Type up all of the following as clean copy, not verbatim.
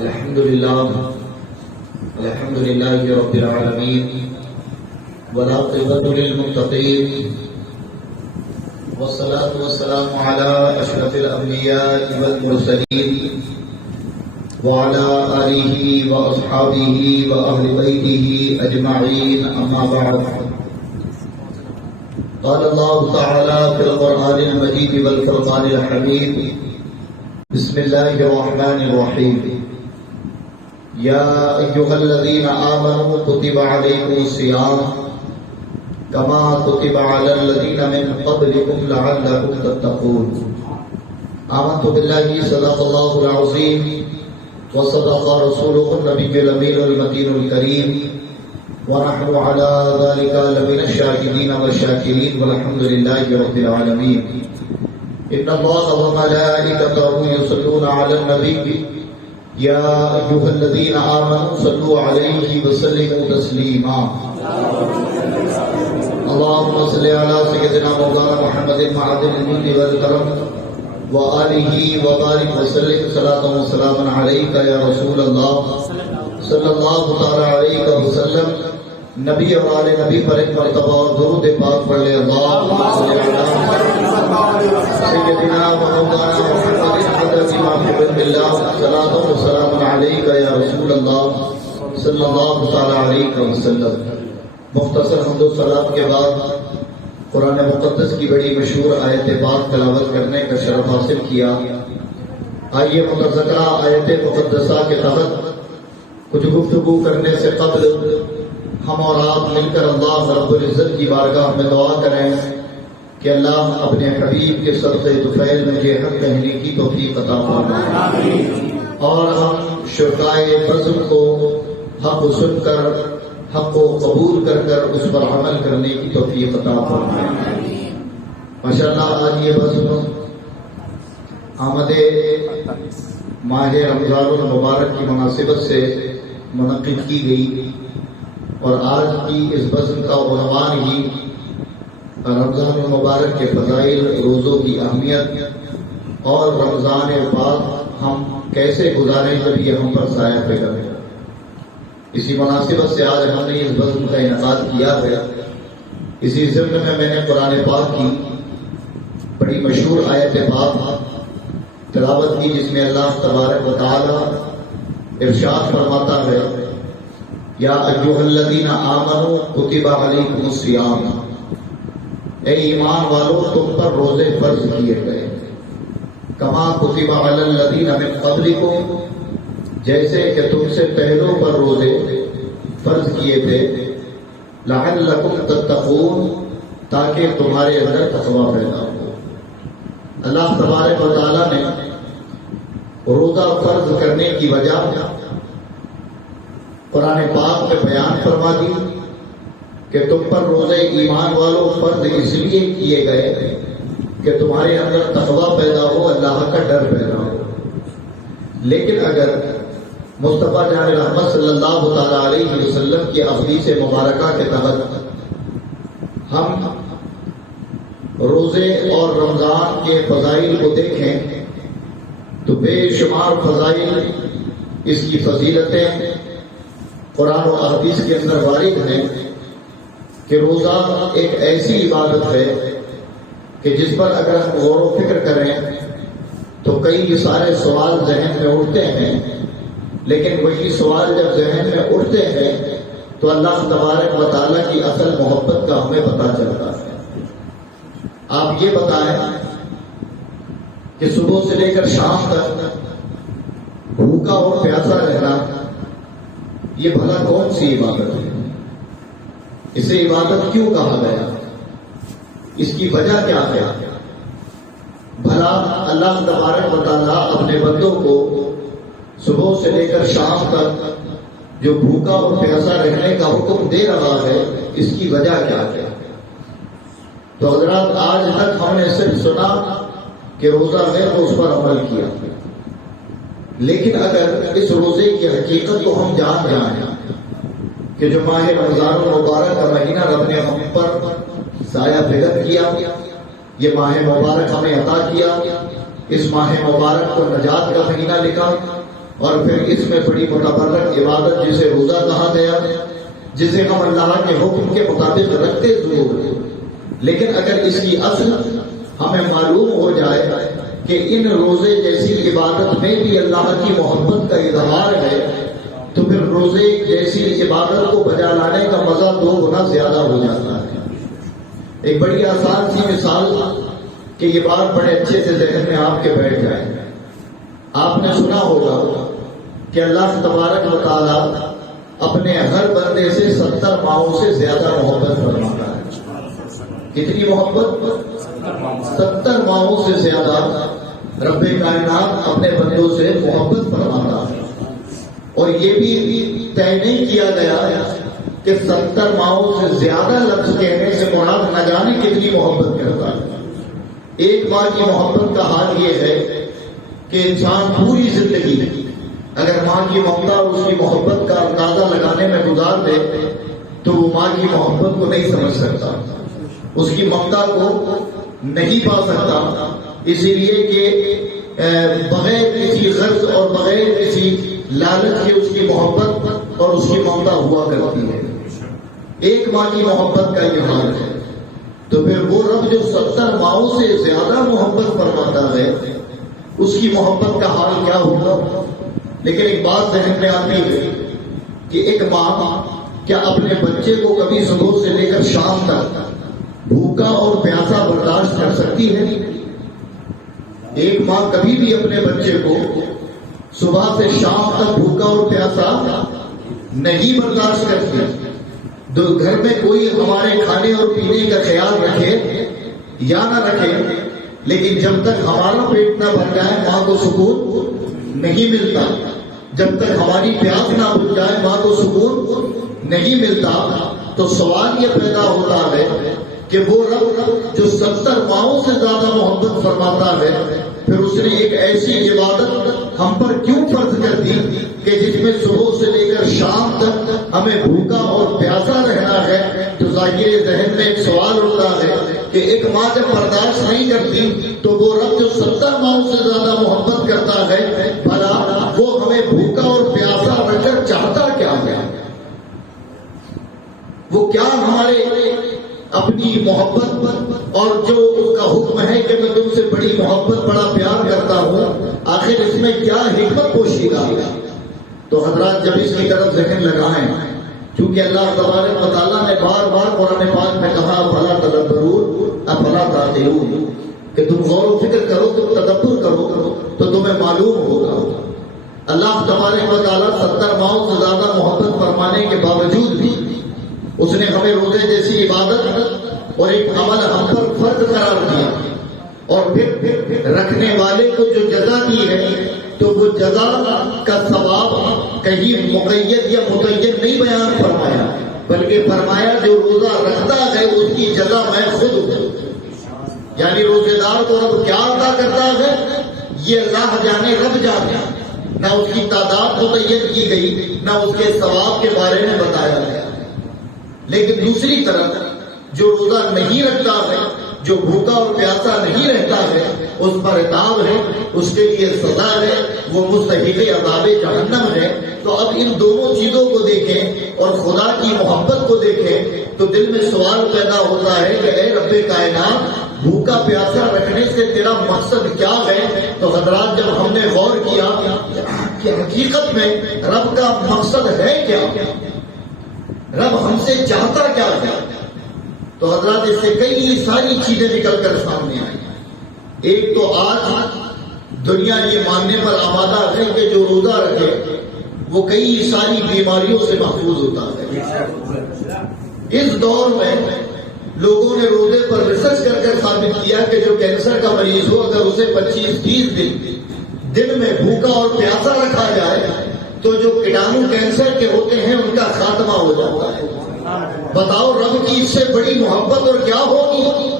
الحمد لله رب العالمين والعاقبة للمتقين والصلاة والسلام على أشرف الأنبياء والمرسلين وعلى آله وأصحابه وأهل بيته أجمعين أما بعد قال الله تعالى في القرآن المجيد والفرقان الحميد بسم الله الرحمن الرحيم يا أيها الذين آمنوا كتب عليكم الصيام كما كتب على الذين من قبلكم لعلكم تتقون آمنت بالله صدق الله العظيم وصدق رسوله النبي الأمين المتين الكريم ونحن على ذلك لمن الشاهدين والشاكرين والحمد لله رب العالمين إن الله وملائكته يصلون على النبي يا أيها الذين آمنوا صلوا عليه وسلموا تسليما اللهم صل على سيدنا مولانا محمد معدن الجود والكرم وآله وبارك وسلم صلاة وسلاما عليك يا رسول الله صلی اللہ تعالی علیہ وسلم. نبی اور آل نبی پر ایک مرتبہ اور درود پاک پڑھ لے. اللہم صلی علی سیدنا مولانا محمد حضرت امام بن اللہ صلاۃ و سلام علیک یا رسول اللہ صلی اللہ تعالی علیہ وسلم. مختصر حمد و صلات کے بعد قرآن مقدس کی بڑی مشہور آیت پاک تلاوت کرنے کا شرف حاصل کیا. آئیے متذکرہ آیت مقدسہ کے تحت کچھ گفتگو کرنے سے قبل ہم اور آپ مل کر اللہ رب العزت کی بارگاہ میں دعا کریں کہ اللہ اپنے حبیب کے صدقے طفیل میں یہ حق کہنے کی توفیق عطا فرمائے اور ہم شرکائے بزم کو حق سن کر حق کو قبول کر کر اس پر عمل کرنے کی توفیق عطا فرمائے. ماشاءاللہ آج یہ بزم آمد ماہ رمضان المبارک کی مناسبت سے منعقد کی گئی اور آج کی اس بزم کا عنوان ہی رمضان المبارک کے فضائل، روزوں کی اہمیت اور رمضان پاک ہم کیسے گزاریں جب یہ ہم پر سایہ پھیلا ہے. اسی مناسبت سے آج ہم نے اس بزم کا انعقاد کیا ہے. اسی ضمن میں نے قرآن پاک کی بڑی مشہور آیت پاک تلاوت کی جس میں اللہ تبارک و تعالی ارشاد فرماتا ہے یا ایھا الذین آمنوا کتب علیکم الصیام. اے ایمان والو تم پر روزے فرض کیے گئے. کما کتب علی الذین من قبلکم جیسے کہ تم سے پہلوں پر روزے فرض کیے تھے. لعلکم تتقون تاکہ تمہارے اندر تقوی پیدا ہو. اللہ تبارک و تعالیٰ نے روزہ فرض کرنے کی وجہ قرآن پاک میں بیان فرما دی کہ تم پر روزے ایمان والوں فرض اس لیے کیے گئے کہ تمہارے اندر تقوی پیدا ہو، اللہ کا ڈر پیدا ہو. لیکن اگر مصطفیٰ جان رحمت صلی اللہ تعالی علیہ وسلم کی احادیث مبارکہ کے تحت ہم روزے اور رمضان کے فضائل کو دیکھیں تو بے شمار فضائل، اس کی فضیلتیں قرآن و احادیث کے اندر وارد ہیں کہ روزہ ایک ایسی عبادت ہے کہ جس پر اگر ہم غور و فکر کریں تو کئی سارے سوال ذہن میں اٹھتے ہیں. لیکن وہی سوال جب ذہن میں اٹھتے ہیں تو اللہ تبارک و تعالیٰ کی اصل محبت کا ہمیں پتہ چلتا ہے. آپ یہ بتائیں کہ صبح سے لے کر شام تک بھوکا اور پیاسا رہنا یہ بھلا کون سی عبادت ہے؟ اسے عبادت کیوں کہا گیا؟ اس کی وجہ کیا ہے؟ بھلا اللہ تبارک و تعالیٰ اپنے بندوں کو صبح سے لے کر شام تک جو بھوکا اور پیاسا رہنے کا حکم دے رہا ہے اس کی وجہ کیا ہے؟ تو حضرات آج تک ہم نے صرف سنا کہ روزہ ہے تو اس پر عمل کیا، لیکن اگر اس روزے کی حقیقت کو ہم جان جائیں کہ جو ماہ رمضان المبارک کا مہینہ رب نے ہم پر سایہ بھگت کیا، یہ ماہ مبارک ہمیں عطا کیا، اس ماہ مبارک کو نجات کا مہینہ لکھا، اور پھر اس میں بڑی متبرک عبادت جسے روزہ کہا گیا، جسے ہم اللہ کے حکم کے مطابق رکھتے ضرور ہیں، لیکن اگر اس کی اصل ہمیں معلوم ہو جائے کہ ان روزے جیسی عبادت میں بھی اللہ کی محبت کا اظہار ہے، تو پھر روزے جیسی عبادت کو بجا لانے کا مزہ 2 گنا زیادہ ہو جاتا ہے۔ ایک بڑی آسان سی مثال کہ یہ بات بڑے اچھے سے ذہن میں آپ کے بیٹھ جائے، آپ نے سنا ہوگا کہ اللہ تبارک و تعالی اپنے ہر بندے سے 70 ماہوں سے زیادہ محبت فرماتا ہے۔ کتنی محبت؟ 70 ماہوں سے زیادہ رب کائنات اپنے بندوں سے محبت فرماتا ہے، اور یہ بھی طے نہیں کیا گیا کہ 70 ماہوں سے زیادہ لفظ کہنے سے مراد نہ جانے کتنی محبت کرتا ہے۔ ایک ماں کی محبت کا حال یہ ہے کہ انسان پوری زندگی اگر ماں کی ممتا اور اس کی محبت کا اندازہ لگانے میں گزار دے تو وہ ماں کی محبت کو نہیں سمجھ سکتا، اس کی ممتا کو نہیں پا سکتا، اسی لیے کہ بغیر کسی غرض اور بغیر کسی لالچ کے اس کی محبت اور اس کی ممتا ہوا کرتی ہے۔ ایک ماں کی محبت کا یہ حال ہے، تو پھر وہ رب جو 70 ماہوں سے زیادہ محبت فرماتا ہے اس کی محبت کا حال کیا ہوگا؟ لیکن ایک بات ذہن میں آتی ہے کہ ایک ماں کیا اپنے بچے کو کبھی صبح سے لے کر شام تک بھوکا اور پیاسا برداشت کر سکتی ہے؟ ایک ماں کبھی بھی اپنے بچے کو صبح سے شام تک بھوکا اور پیاسا نہیں برداشت کرتی۔ تو گھر میں کوئی ہمارے کھانے اور پینے کا خیال رکھے یا نہ رکھے، لیکن جب تک ہمارا پیٹ نہ بھر جائے ماں کو سکون نہیں ملتا، جب تک ہماری پیاس نہ بجھ جائے ماں کو سکون نہیں ملتا۔ تو سوال یہ پیدا ہوتا ہے کہ وہ رب جو 70 ماہوں سے زیادہ محبت فرماتا ہے، پھر اس نے ایک ایسی عبادت ہم پر کیوں فرض کر دی کہ جس میں صبح سے لے کر شام تک ہمیں بھوکا اور پیاسا رہنا ہے؟ تو ظاہر ذہن میں ایک سوال اٹھتا ہے کہ ایک ماں جب برداشت نہیں کرتی تو وہ رب جو 70 ماہوں سے زیادہ محبت کرتا ہے، بھلا وہ ہمیں بھوکا اور پیاسا رکھ کر چاہتا کیا ہے؟ وہ کیا ہمارے اپنی محبت اور جو اس کا حکم ہے کہ میں تم سے بڑی محبت بڑا پیار کرتا ہوں، آخر اس میں کیا حکمت پوشیدہ ہے؟ تو حضرات جب اس کی طرف ذہن لگائیں، کیونکہ اللہ تبارک و تعالیٰ نے بار بار قرآن پاک میں کہا فلا تدبرون افلا تعقلون، کہ تم غور و فکر کرو، تم تدبر کرو تو تمہیں معلوم ہوگا۔ اللہ تبارک و تعالیٰ 70 ماہوں سے زیادہ محبت فرمانے کے باوجود بھی اس نے ہمیں روزے جیسی عبادت اور ایک عمل ہم پر فرض قرار دیا، اور پھر رکھنے والے کو جو جزا دی ہے تو وہ جزا کا ثواب کہیں مقید یا متعین نہیں بیان فرمایا، بلکہ فرمایا جو روزہ رکھتا ہے اس کی جزا میں خود ہوں۔ یعنی روزے دار کو رب کیا عطا کرتا ہے یہ اللہ جانے، رب جانے، نہ اس کی تعداد متعین کی گئی، نہ اس کے ثواب کے بارے میں بتایا گیا۔ لیکن دوسری طرف جو روزہ نہیں رکھتا ہے، جو بھوکا اور پیاسا نہیں رہتا ہے، اس پر عتاب ہے، اس کے لیے سزا ہے، وہ مستحق عذاب جہنم ہے۔ تو اب ان دونوں چیزوں کو دیکھیں اور خدا کی محبت کو دیکھیں تو دل میں سوال پیدا ہوتا ہے کہ اے رب کائنات، بھوکا پیاسا رکھنے سے تیرا مقصد کیا ہے؟ تو حضرات جب ہم نے غور کیا کہ حقیقت میں رب کا مقصد ہے کیا، رب ہم سے چاہتا کیا ہے، تو حضرات اس سے کئی ساری چیزیں نکل کر سامنے آئی۔ ایک تو آج دنیا یہ ماننے پر آمادہ ہے کہ جو روزہ رکھے وہ کئی ساری بیماریوں سے محفوظ ہوتا ہے۔ اس دور میں لوگوں نے روزے پر ریسرچ کر کر ثابت کیا کہ جو کینسر کا مریض ہو اگر اسے 25-30 دن میں بھوکا اور پیاسا رکھا جائے تو جو کیڑانو کینسر کے ہوتے ہیں ان کا خاتمہ ہو جاتا ہے۔ بتاؤ رب کی اس سے بڑی محبت اور کیا ہوگی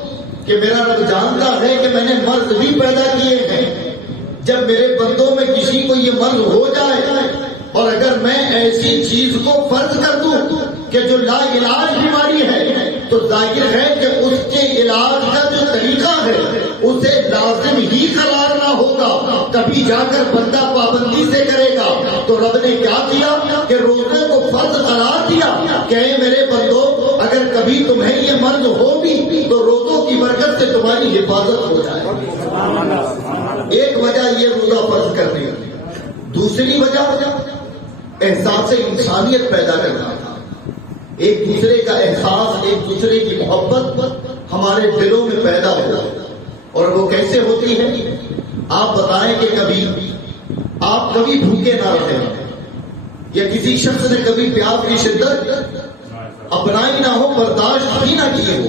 کہ میرا رب جانتا ہے کہ میں نے مرض بھی پیدا کیے ہیں، جب میرے بندوں میں کسی کو یہ مرض ہو جائے اور اگر میں ایسی چیز کو فرض کر دوں کہ جو لا علاج بیماری ہے تو ظاہر ہے کہ اس کے علاج کا جو طریقہ ہے اسے لازم ہی قرار نہ ہوگا، کبھی جا کر بندہ پابندی سے کرے گا، رب نے کیا کیا کہ روزے کو فرض قرار دیا کہ اے میرے بندو اگر کبھی تمہیں یہ مرض ہو بھی تو روزوں کی برکت سے تمہاری حفاظت ہو جائے. ایک وجہ یہ روزہ فرض کرنے کی. دوسری وجہ احساس انسانیت پیدا کرنا تھا. ایک دوسرے کا احساس, ایک دوسرے کی محبت ہمارے دلوں میں پیدا ہو. اور وہ کیسے ہوتی ہے؟ آپ بتائیں کہ آپ کبھی بھوکے نہ رہے یا کسی شخص نے کبھی پیاس کی شدت اپنائی نہ ہو, برداشت ہی نہ کیے ہو,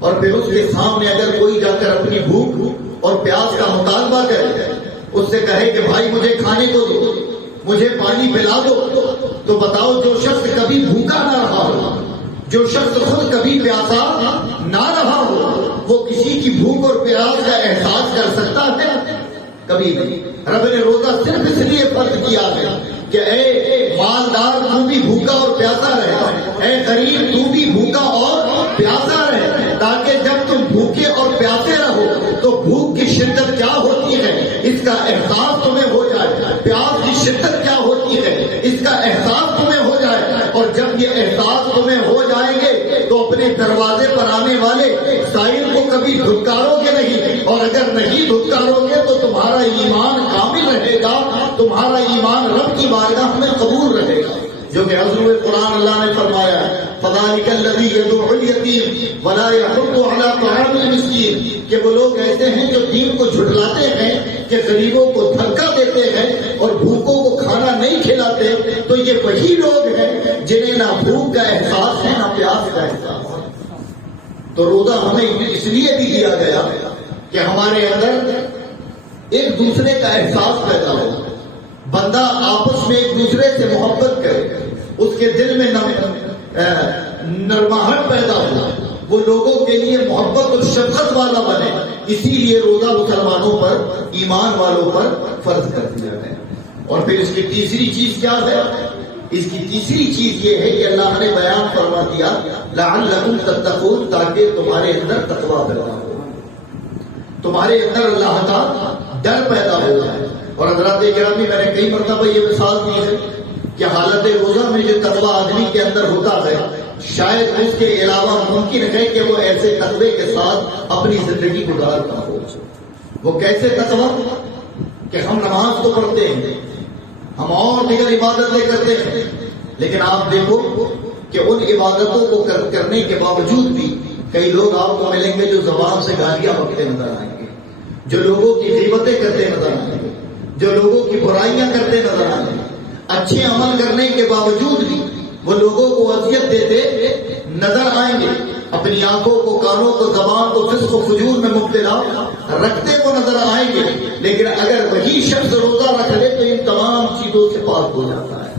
اور پھر اس کے سامنے اگر کوئی جا کر اپنی بھوک اور پیاس کا مطالبہ کرے, اس سے کہے کہ بھائی مجھے کھانے کو دو, مجھے پانی پلا دو, تو بتاؤ جو شخص کبھی بھوکا نہ رہا ہو, جو شخص خود کبھی پیاسا نہ رہا ہو, وہ کسی کی بھوک اور پیاس کا احساس کر سکتا ہے؟ کبھی نہیں. رب نے روزہ صرف اس لیے فرض کیا ہے کہ اے مالدار تو بھی بھوکا اور پیاسا رہے, اے غریب تو بھی بھوکا اور پیاسا رہے, تاکہ جب تم بھوکے اور پیاسے رہو تو بھوک کی شدت کیا ہوتی ہے اس کا احساس تمہیں ہو جائے, پیاس کی شدت کیا ہوتی ہے اس کا احساس تمہیں ہو جائے. اور جب یہ احساس تمہیں ہو جائیں گے تو اپنے دروازے پر آنے والے سائل کو کبھی دھتکارو گے نہیں, اور اگر نہیں دھتکارو گے تو تمہارا ایمان کامل رہے گا, تمہارا ایمان رب کی بارگاہ میں قبول رہے گا. جو کہ حضرت قرآن اللہ نے فرمایا ہے فذلک الذی یدعو الیتیم ولا یحض علی طعام المسکین, کہ وہ لوگ ایسے ہیں جو دین کو جھٹلاتے ہیں, کہ غریبوں کو دھکا دیتے ہیں اور بھوکوں کو کھانا نہیں کھلاتے. تو یہ وہی لوگ ہیں جنہیں نہ بھوک کا احساس ہے نہ پیاس کا احساس ہے. تو روزہ ہمیں اس لیے بھی دیا گیا کہ ہمارے اندر ایک دوسرے کا احساس پیدا ہو, بندہ آپس میں ایک دوسرے سے محبت کرے, اس کے دل میں نرماہٹ پیدا ہو, وہ لوگوں کے لیے محبت اور شفقت والا بنے. اسی لیے روزہ مسلمانوں پر, ایمان والوں پر فرض کر دیا ہے. اور پھر اس کی تیسری چیز کیا ہے؟ اس کی تیسری چیز یہ ہے کہ اللہ نے بیان فرما دیا لعلکم تتقون, تاکہ تمہارے اندر تقویٰ پیدا ہو, تمہارے اندر اللہ کا ڈر پیدا ہو جائے. اور حضرات گرامی میں نے کئی مرتبہ یہ مثال دی ہے کہ حالت روزہ میں جو تقویٰ آدمی کے اندر ہوتا ہے, شاید اس کے علاوہ ممکن ہے کہ وہ ایسے تقوی کے ساتھ اپنی زندگی گزارتا ہو. وہ کیسے تقویٰ کہ ہم نماز تو پڑھتے ہیں, ہم اور دیگر عبادتیں کرتے ہیں, لیکن آپ دیکھو کہ ان عبادتوں کو کرنے کے باوجود بھی کئی لوگ آپ کو ملیں گے جو زبان سے گالیاں بکتے نظر آئیں گے, جو لوگوں کی غیبتیں کرتے نظر آئیں گے, جو لوگوں کی برائیاں کرتے نظر آئیں گے. اچھے عمل کرنے کے باوجود بھی وہ لوگوں کو اذیت دیتے نظر آئیں گے, اپنی آنکھوں کو, کانوں کو, زبان کو فسق و فجور میں مبتلا رکھتے کو نظر آئیں گے. لیکن اگر وہی شخص روزہ رکھ لے تو ان تمام چیزوں سے پاک ہو جاتا ہے,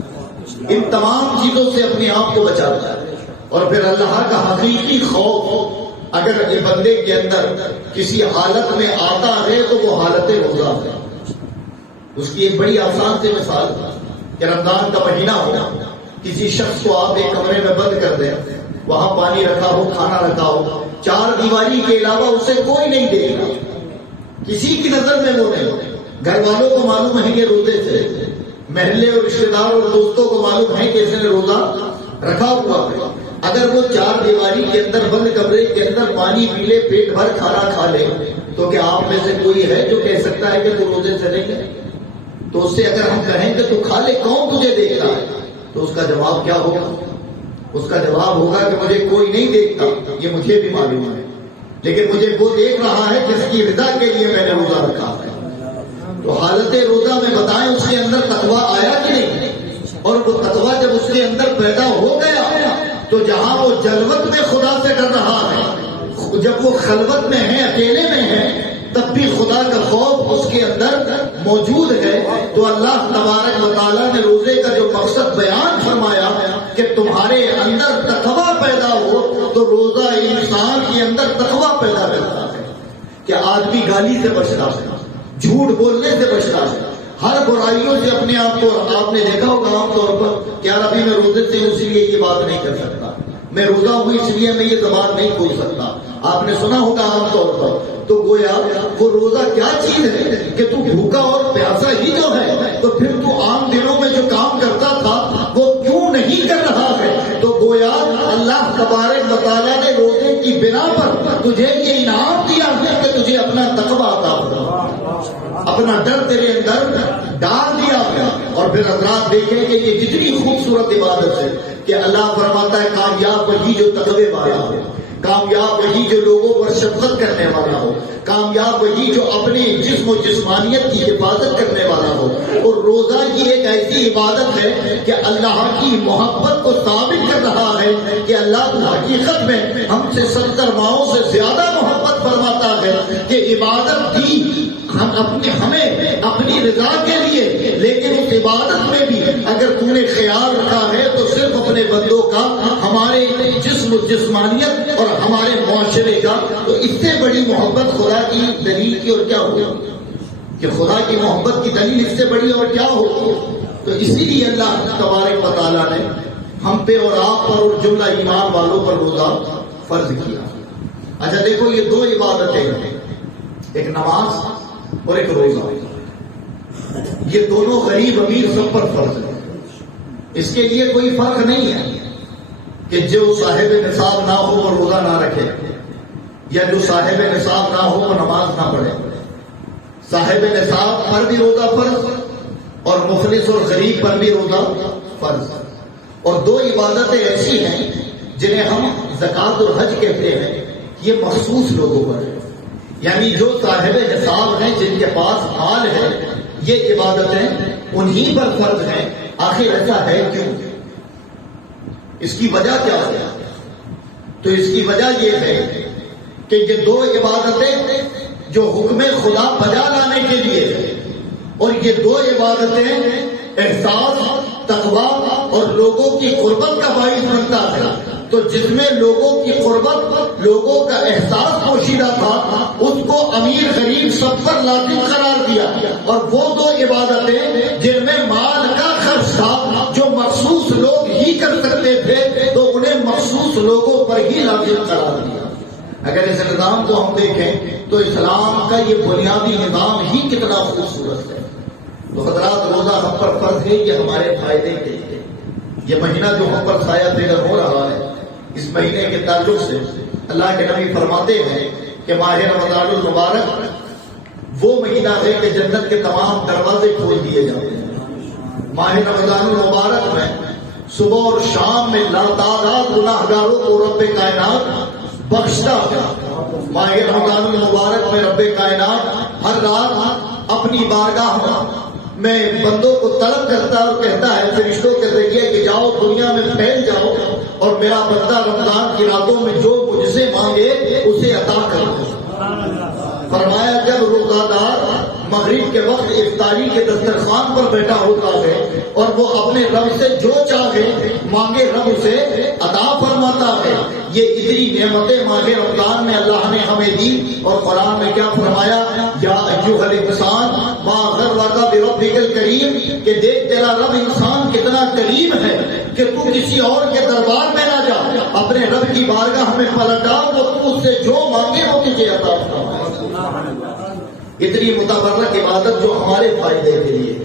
ان تمام چیزوں سے اپنے آپ کو بچاتا ہے. اور پھر اللہ کا حقیقی خوف اگر یہ بندے کے اندر کسی حالت میں آتا ہے تو وہ حالت روزہ ہے. اس کی ایک بڑی آسان سے مثال کہ رمضان کا مہینہ ہو, کسی شخص کو آپ ایک کمرے میں بند کر دیں, وہاں پانی رکھا ہو, کھانا رکھا ہو, چار دیواری کے علاوہ اسے کوئی نہیں دیکھ رہا, کسی کی نظر میں وہ نہیں. گھر والوں کو معلوم ہے کہ روزے سے, محلے اور رشتے دار اور دوستوں کو معلوم ہے کہ اس نے روزہ رکھا ہوا ہے. اگر وہ چار دیواری کے اندر بند کمرے کے اندر پانی پی لے, پیٹ بھر کھانا کھا لے, تو کیا آپ میں سے کوئی ہے جو کہہ سکتا ہے کہ تو روزے سے نہیں ہے؟ تو اس سے اگر ہم کہیں کہ تو کھا لے, کون تجھے دیکھتا ہے, تو اس کا جواب کیا ہوگا؟ اس کا جواب ہوگا کہ مجھے کوئی نہیں دیکھتا, یہ مجھے بھی معلوم ہے, لیکن مجھے وہ دیکھ رہا ہے جس کی رضا کے لیے میں نے روزہ رکھا ہے. تو حالت روزہ میں بتائیں اس کے اندر تقویٰ آیا کہ نہیں؟ اور وہ تقویٰ جب اس کے اندر پیدا ہو گیا تو جہاں وہ جلوت میں خدا سے ڈر رہا ہے, جب وہ خلوت میں ہے, اکیلے میں ہے, تب بھی خدا کا خوف اس کے اندر موجود ہے. تو اللہ تبارک و تعالیٰ نے روزے کا جو مقصد بیان فرمایا کہ تمہارے اندر تقویٰ پیدا ہو, تو روزہ انسان کے اندر تقویٰ پیدا کرتا ہے کہ آدمی گالی سے بچتا ہے, جھوٹ بولنے سے بچتا ہے, ہر برائیوں سے اپنے آپ کو. آپ نے دیکھا ہوگا عام طور پر کہ یار ابھی میں روزے سے اسی لیے یہ بات نہیں کر سکتا, میں روزہ ہوں اس لیے میں یہ زبان نہیں کھول سکتا. آپ نے سنا ہوگا عام طور پر. تو گویا وہ روزہ کیا چیز ہے کہ تو بھوکا اور پیاسا ہی جو ہے, تو پھر تو عام دنوں میں جو اپنا ڈر تیرے اندر ڈال دیا گیا. اور پھر حضرات دیکھیں کہ یہ کتنی خوبصورت عبادت ہے کہ اللہ فرماتا ہے کامیاب وہی جو تقوی والا ہو، کامیاب وہی جو لوگوں پر شفقت کرنے والا ہو، کامیاب وہی جو اپنے جسم و جسمانیت کی حفاظت کرنے والا ہو. اور روزہ یہ ایک ایسی عبادت ہے کہ اللہ کی محبت کو ثابت کر رہا ہے کہ اللہ حقیقت میں ہم سے 70 ماہوں سے زیادہ محبت فرماتا ہے کہ عبادت دی ہمیں اپنی رضا کے لیے، لیکن اس عبادت میں بھی اگر تم نے خیال رکھا ہے تو صرف اپنے بندوں کا، ہمارے جسم و جسمانیت اور ہمارے معاشرے کا. تو اس سے بڑی محبت خدا کی دلیل کی اور کیا ہوگی کہ خدا کی محبت کی دلیل اس سے بڑی اور کیا ہوگی. تو اسی لیے اللہ تبارک و تعالیٰ نے ہم پہ اور آپ پر اور جملہ ایمان والوں پر روزہ فرض کیا. اچھا دیکھو یہ دو عبادتیں ہیں، ایک نماز اور ایک روزہ. یہ دونوں غریب امیر سب پر فرض ہے. اس کے لیے کوئی فرق نہیں ہے کہ جو صاحب نصاب نہ ہو وہ روزہ نہ رکھے، یا جو صاحب نصاب نہ ہو وہ نماز نہ پڑھے. صاحب نصاب پر بھی روزہ فرض اور مفلس اور غریب پر بھی روزہ فرض. اور دو عبادتیں ایسی ہیں جنہیں ہم زکوٰۃ اور حج کہتے ہیں، یہ مخصوص لوگوں پر ہے. یعنی جو صاحب نصاب ہیں، جن کے پاس مال ہے، یہ عبادتیں انہی پر فرض ہیں. آخر ایسا ہے کیوں؟ اس کی وجہ کیا ہے؟ تو اس کی وجہ یہ ہے کہ یہ دو عبادتیں جو حکم خدا بجا لانے کے لیے ہے، اور یہ دو عبادتیں احساس، تقویٰ اور لوگوں کی قربت کا باعث بنتا ہے. تو جس میں لوگوں کی قربت، لوگوں کا احساس پوشیدہ تھا، اس کو امیر غریب سب پر لازم قرار دیا. اور وہ دو عبادتیں جن میں مال کا خرچ تھا، جو مخصوص لوگ ہی کر سکتے تھے، تو انہیں مخصوص لوگوں پر ہی لازم قرار دیا. اگر اس نظام کو ہم دیکھیں تو اسلام کا یہ بنیادی نظام ہی کتنا خوبصورت ہے. تو حضرات روزہ ہم پر فرض ہے، یہ ہمارے فائدے کے لیے. یہ مہینہ جو ہم پر سایہ دیگر ہو رہا ہے، اس مہینے کے تعلق سے اللہ کے نبی فرماتے ہیں کہ ماہ رمضان المبارک وہ مہینہ ہے کہ جنت کے تمام دروازے کھول دیے جاتے ہیں. ماہ رمضان المبارک میں صبح اور شام میں لاتعداد گناہگاروں کو رب کائنات بخشتا ہے. ماہ رمضان المبارک میں رب کائنات ہر رات اپنی بارگاہ میں بندوں کو طلب کرتا اور کہتا ہے فرشتوں کے ذریعے کہ جاؤ دنیا میں پھیل جاؤ اور میرا بندہ رمضان کی راتوں میں جو مجھ سے مانگے اسے عطا کرو. فرمایا جب روزہ دار مغرب کے وقت افطاری کے دسترخوان پر بیٹھا ہوتا ہے اور وہ اپنے رب سے جو چاہے مانگے رب اسے عطا فرماتا ہے. یہ اتنی نعمتیں ماہ رمضان میں اللہ نے ہمیں دی. اور قرآن میں کیا فرمایا؟ یا ایھا الانسان ما غرک بربک الکریم، کہ دیکھ تیرا رب انسان کتنا کریم ہے کہ تو کسی اور کے دربار میں نہ جا، اپنے رب کی بارگاہ میں پلٹ آ، وہ تو اس سے جو مانگے وہ تجھے عطا فرمائے. اتنی متبرک عبادت جو ہمارے فائدے کے لیے،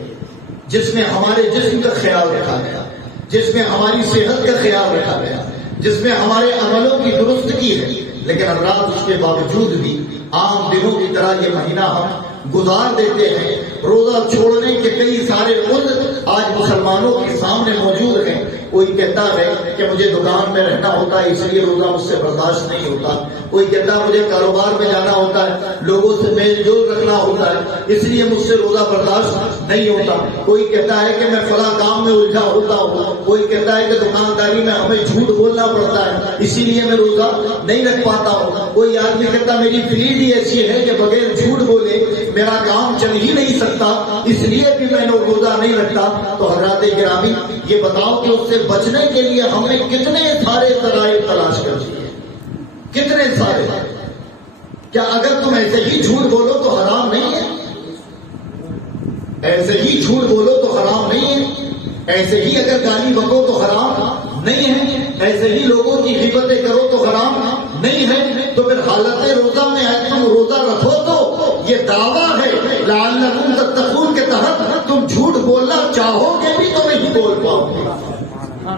جس میں ہمارے جسم کا خیال رکھا گیا، جس میں ہماری صحت کا خیال رکھا گیا، جس میں ہمارے عملوں کی درستگی ہے. لیکن حضرات اس کے باوجود بھی عام دنوں کی طرح یہ مہینہ ہم گزار دیتے ہیں. روزہ چھوڑنے کے کئی سارے عذر آج مسلمانوں کے سامنے موجود ہیں. کوئی کہتا ہے کہ مجھے دکان میں رہنا ہوتا ہے اس لیے روزہ مجھ سے برداشت نہیں ہوتا. کوئی کہتا ہے مجھے کاروبار میں جانا ہوتا ہے، لوگوں سے میل جول رکھنا ہوتا ہے، اس لیے مجھ سے روزہ برداشت نہیں ہوتا. کوئی کہتا ہے کہ میں فلاں کام میں الجھا ہوتا ہوں. کوئی کہتا ہے کہ دکانداری میں ہمیں جھوٹ بولنا پڑتا ہے اسی لیے میں روزہ نہیں رکھ پاتا ہوں. کوئی آدمی کہتا میری فیلڈ ہی ایسی ہے کہ بغیر جھوٹ بولے میرا کام چل ہی نہیں سکتا، اس لیے بھی میں روزہ نہیں رکھتا. تو حضرات گرامی یہ بتاؤ کہ اس سے بچنے کے لیے ہم نے کتنے سارے ذرائع تلاش کر لیے، کتنے سارے. کیا اگر تم ایسے ہی جھوٹ بولو تو حرام نہیں ہے؟ ایسے ہی جھوٹ بولو تو حرام نہیں ہے؟ ایسے ہی اگر گالی بکو تو حرام نہیں ہے؟ ایسے ہی لوگوں کی غیبتیں کرو تو حرام نہیں ہے؟ تو پھر حالت روزہ میں تم روزہ رکھو تو یہ دعویٰ ہے لعلکم تتقون کے تحت تم جھوٹ بولنا چاہو گے بھی تو نہیں بول پاؤ گے،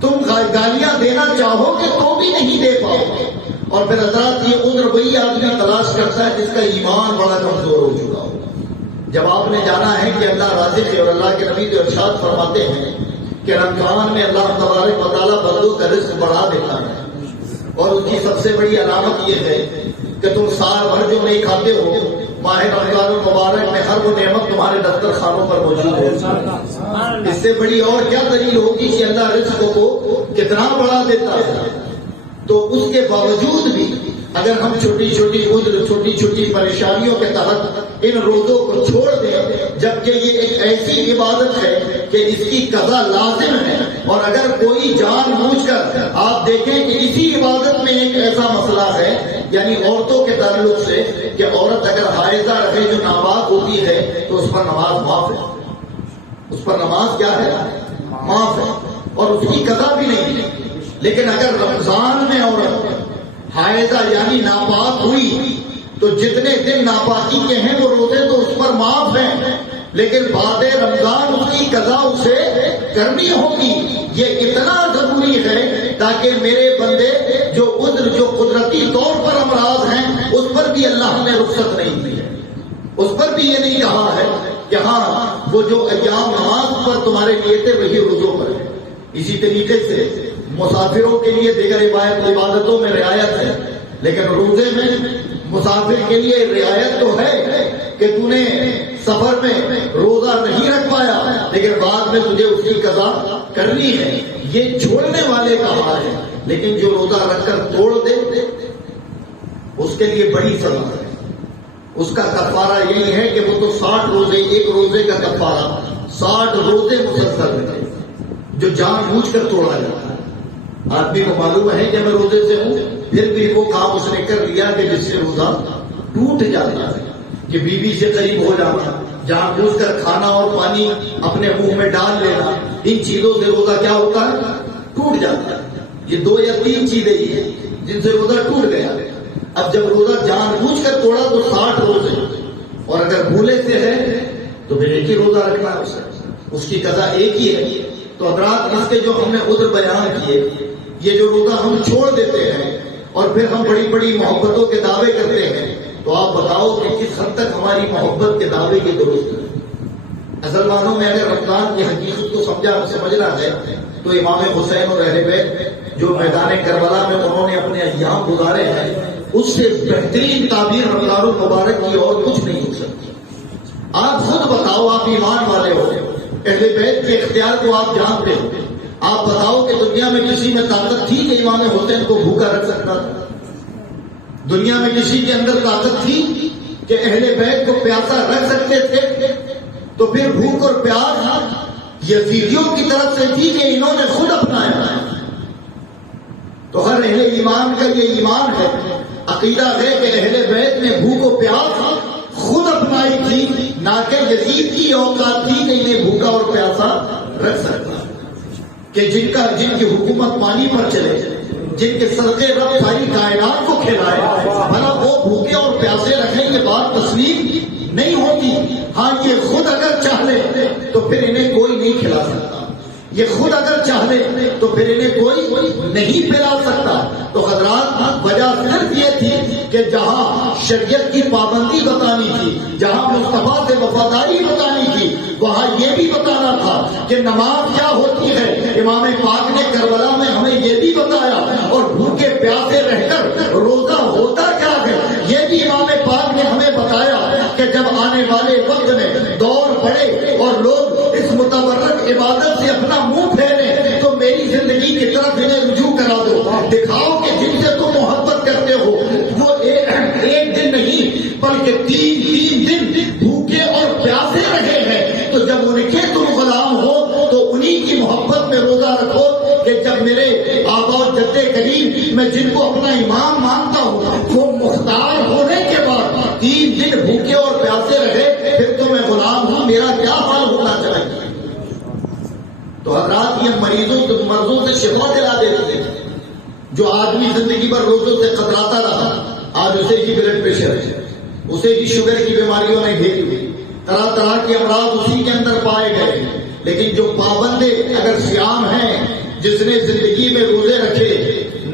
تم گالیاں دینا چاہو گے تو بھی نہیں دے پاؤ گے. اور پھر حضرات یہ عذر وہی آدمی تلاش کرتا ہے جس کا ایمان بڑا کمزور ہو چکا ہو. جب آپ نے جانا ہے کہ اللہ رازق ہے اور اللہ کے نبی تو ارشاد فرماتے ہیں کہ رمضان میں اللہ تبارک و تعالیٰ بندوں کا رزق بڑھا دیتا ہے، اور اس کی سب سے بڑی علامت یہ ہے کہ تم سال بھر جو نہیں کھاتے ہو، ماہ رمضان المبارک میں ہر وہ نعمت تمہارے دفتر خانوں پر موجود ہے۔ اس سے بڑی اور کیا دلیل ہوگی کہ اللہ رزق کو کتنا بڑھا دیتا ہے؟ تو اس کے باوجود بھی اگر ہم چھوٹی چھوٹی عذر، چھوٹی چھوٹی پریشانیوں کے تحت ان روزوں کو چھوڑ دیں، جبکہ یہ ایک ایسی عبادت ہے کہ اس کی قضا لازم ہے، اور اگر کوئی جان بوجھ کر آپ دیکھیں کہ اسی عبادت میں ایک ایسا مسئلہ ہے، یعنی عورتوں کے تعلق سے، کہ عورت اگر حائضہ رہے جو ناپاک ہوتی ہے تو اس پر نماز معاف ہے، اس پر نماز کیا ہے؟ معاف ہے، اور اس کی قضا بھی نہیں ہے۔ لیکن اگر رمضان میں عورت حائضہ یعنی ناپاک ہوئی تو جتنے دن ناپاکی کے ہیں وہ روزے تو اس پر معاف ہیں، لیکن بعد رمضان اس کی قضا اسے کرنی ہوگی۔ یہ اتنا ضروری ہے تاکہ میرے بندے جو عذر، جو قدرتی طور پر امراض ہیں، اس پر بھی اللہ نے رخصت نہیں دی ہے، اس پر بھی یہ نہیں کہا ہے کہ ہاں وہ جو ایام نماز پر تمہارے لیے تھے وہی روزوں پر ہے۔ اسی طریقے سے مسافروں کے لیے دیگر عبادتوں میں رعایت ہے، لیکن روزے میں مسافر کے لیے رعایت تو ہے کہ تو نے سفر میں روزہ نہیں رکھ پایا، لیکن بعد میں تجھے اس کی قضا کرنی ہے۔ یہ چھوڑنے والے کا حال ہے، لیکن جو روزہ رکھ کر توڑ دے اس کے لیے بڑی سزا ہے۔ اس کا کفارہ یہی ہے کہ وہ تو 60 روزے، ایک روزے کا کفارہ 60 روزے مسلسل رکھے، جو جان بوجھ کر توڑا جاتا ہے۔ آدمی کو معلوم ہے کہ میں روزے سے ہوں، پھر بھی وہ کام اس نے کر لیا کہ جس سے روزہ ٹوٹ جاتا ہے، کہ بیوی سے قریب ہو جانا، جان بوجھ کر کھانا اور پانی اپنے منہ میں ڈال لینا، ان چیزوں سے روزہ کیا ہوتا ہے؟ ٹوٹ جاتا ہے۔ یہ 2 یا 3 چیزیں ہی ہیں جن سے روزہ ٹوٹ گیا۔ اب جب روزہ جان بوجھ کر توڑا تو 60 روزے، اور اگر بھولے سے ہے تو پھر ایک ہی روزہ رکھنا ہے اسے، اس کی قضا ایک ہی ہے۔ تو حضرات اس کے جو ہم نے عذر بیان کیے، یہ جو روزہ ہم چھوڑ دیتے ہیں اور پھر ہم بڑی بڑی محبتوں کے دعوے کرتے ہیں، تو آپ بتاؤ کہ کس حد تک ہماری محبت کے دعوے کی درست ہے؟ اصل معنوں میں اگر رمضان کی حقیقت کو سمجھنا ہے تو امام حسین اور اہل بیت جو میدان کربلا میں انہوں نے اپنے ایام گزارے ہیں، اس سے بہترین تعبیر رمضان المبارک کی اور کچھ نہیں ہو سکتی۔ آپ خود بتاؤ، آپ ایمان والے ہو، اہل بیت کے اختیار کو آپ جانتے ہو، آپ بتاؤ کہ دنیا میں کسی میں طاقت تھی کہ امام حسین کو بھوکا رکھ سکتا تھا؟ دنیا میں کسی کے اندر طاقت تھی کہ اہل بیت کو پیاسا رکھ سکتے تھے؟ تو پھر بھوک اور پیاس یزیدیوں کی طرف سے تھی کہ انہوں نے خود اپنایا ہے۔ تو ہر اہل ایمان کا یہ ایمان ہے، عقیدہ ہے کہ اہل بیت نے بھوک و پیاس خود اپنائی تھی، نہ کہ یزید کی اوقات تھی کہ انہیں بھوکا اور پیاسا رکھ سکتا، کہ جن کی حکومت پانی پر چلے، جن کے صدقے رب ساری کائنات کو کھلائے، بھلا وہ بھوکے اور پیاسے رکھنے کے بعد تسلیم نہیں ہوتی؟ ہاں یہ خود اگر چاہ لے تو پھر انہیں کوئی نہیں کھلا سکتا، یہ خود اگر چاہ لے تو پھر انہیں کوئی نہیں پلا سکتا۔ تو حضرات وجہ صرف یہ تھی کہ جہاں شریعت کی پابندی بتانی تھی، جہاں مصطفیٰ سے وفاداری بتانی تھی، وہاں یہ بھی بتانا تھا کہ نماز کیا ہوتی ہے۔ امام پاک نے کربلا میں ہمیں یہ بھی بتایا، اور بھوکے پیاسے رہ کر روزہ ہوتا کیا ہے یہ بھی امام پاک نے ہمیں بتایا، کہ جب آنے والے وقت میں دور بڑھے اور لوگ اس متبرک عبادت سے اپنا منہ پھیرے تو میری زندگی کی طرف انہیں رجوع کرا دو، دکھاؤ کہ جن سے تم محبت کرتے ہو وہ ایک دن نہیں بلکہ 3 دن بھوکے اور پیاسے رہے ہیں، تو جب ان کے تم غلام ہو تو انہی کی محبت میں روزہ رکھو، کہ جب میرے آبا و جد کریم میں جن کو اپنا امام مانتا ہوں وہ مختار ہونے کے بعد 3 دن بھوکے اور پیاسے رہے، پھر تو میں غلام ہوں، میرا کیا حال ہونا چاہیے؟ تو حضرات یہ مرضوں سے شفا دلا دیتی ہے۔ جو آدمی زندگی بھر روزوں سے قطراتا رہا، آج اسے ہی بلڈ پریشر ہے، اسے ہی شوگر کی بیماریوں میں گھیری ہوئی، طرح طرح کے امراض اسی کے اندر پائے گئے۔ لیکن جو پابندے اگر سیام ہیں، جس نے زندگی میں روزے رکھے،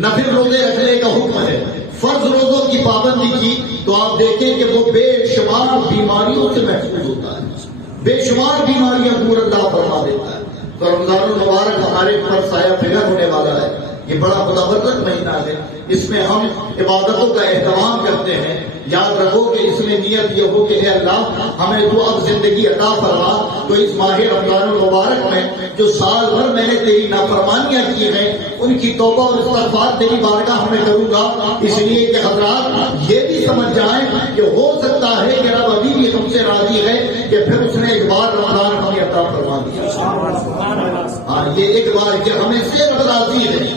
نفل روزے رکھنے کا حکم ہے، فرض روزوں کی پابندی کی تو آپ دیکھیں کہ وہ بے شمار بیماریوں سے محفوظ ہوتا ہے، بے شمار بیماریاں دور اللہ فرما دیتا ہے۔ تو رمضان المبارک ہمارے پر سایہ فکر ہونے والا ہے، یہ بڑا متبرک مہینہ ہے، اس میں ہم عبادتوں کا اہتمام کرتے ہیں۔ یاد رکھو کہ اس میں نیت یہ ہو کہ اے اللہ ہمیں تو اب زندگی عطا فرما، تو اس ماہ رمضان المبارک میں جو سال بھر میں نے تیری نافرمانیاں کی ہیں ان کی توبہ اور استغفار تیری بارگاہ میں کروں گا، اس لیے کہ حضرات یہ بھی سمجھ جائیں کہ ہو سکتا ہے کہ رب ابھی بھی ہم سے راضی ہے کہ پھر اس نے ایک بار رمضان ہمیں عطا فرما دیا۔ ہاں، یہ ایک بار کہ ہمیں سے رب راضی ہے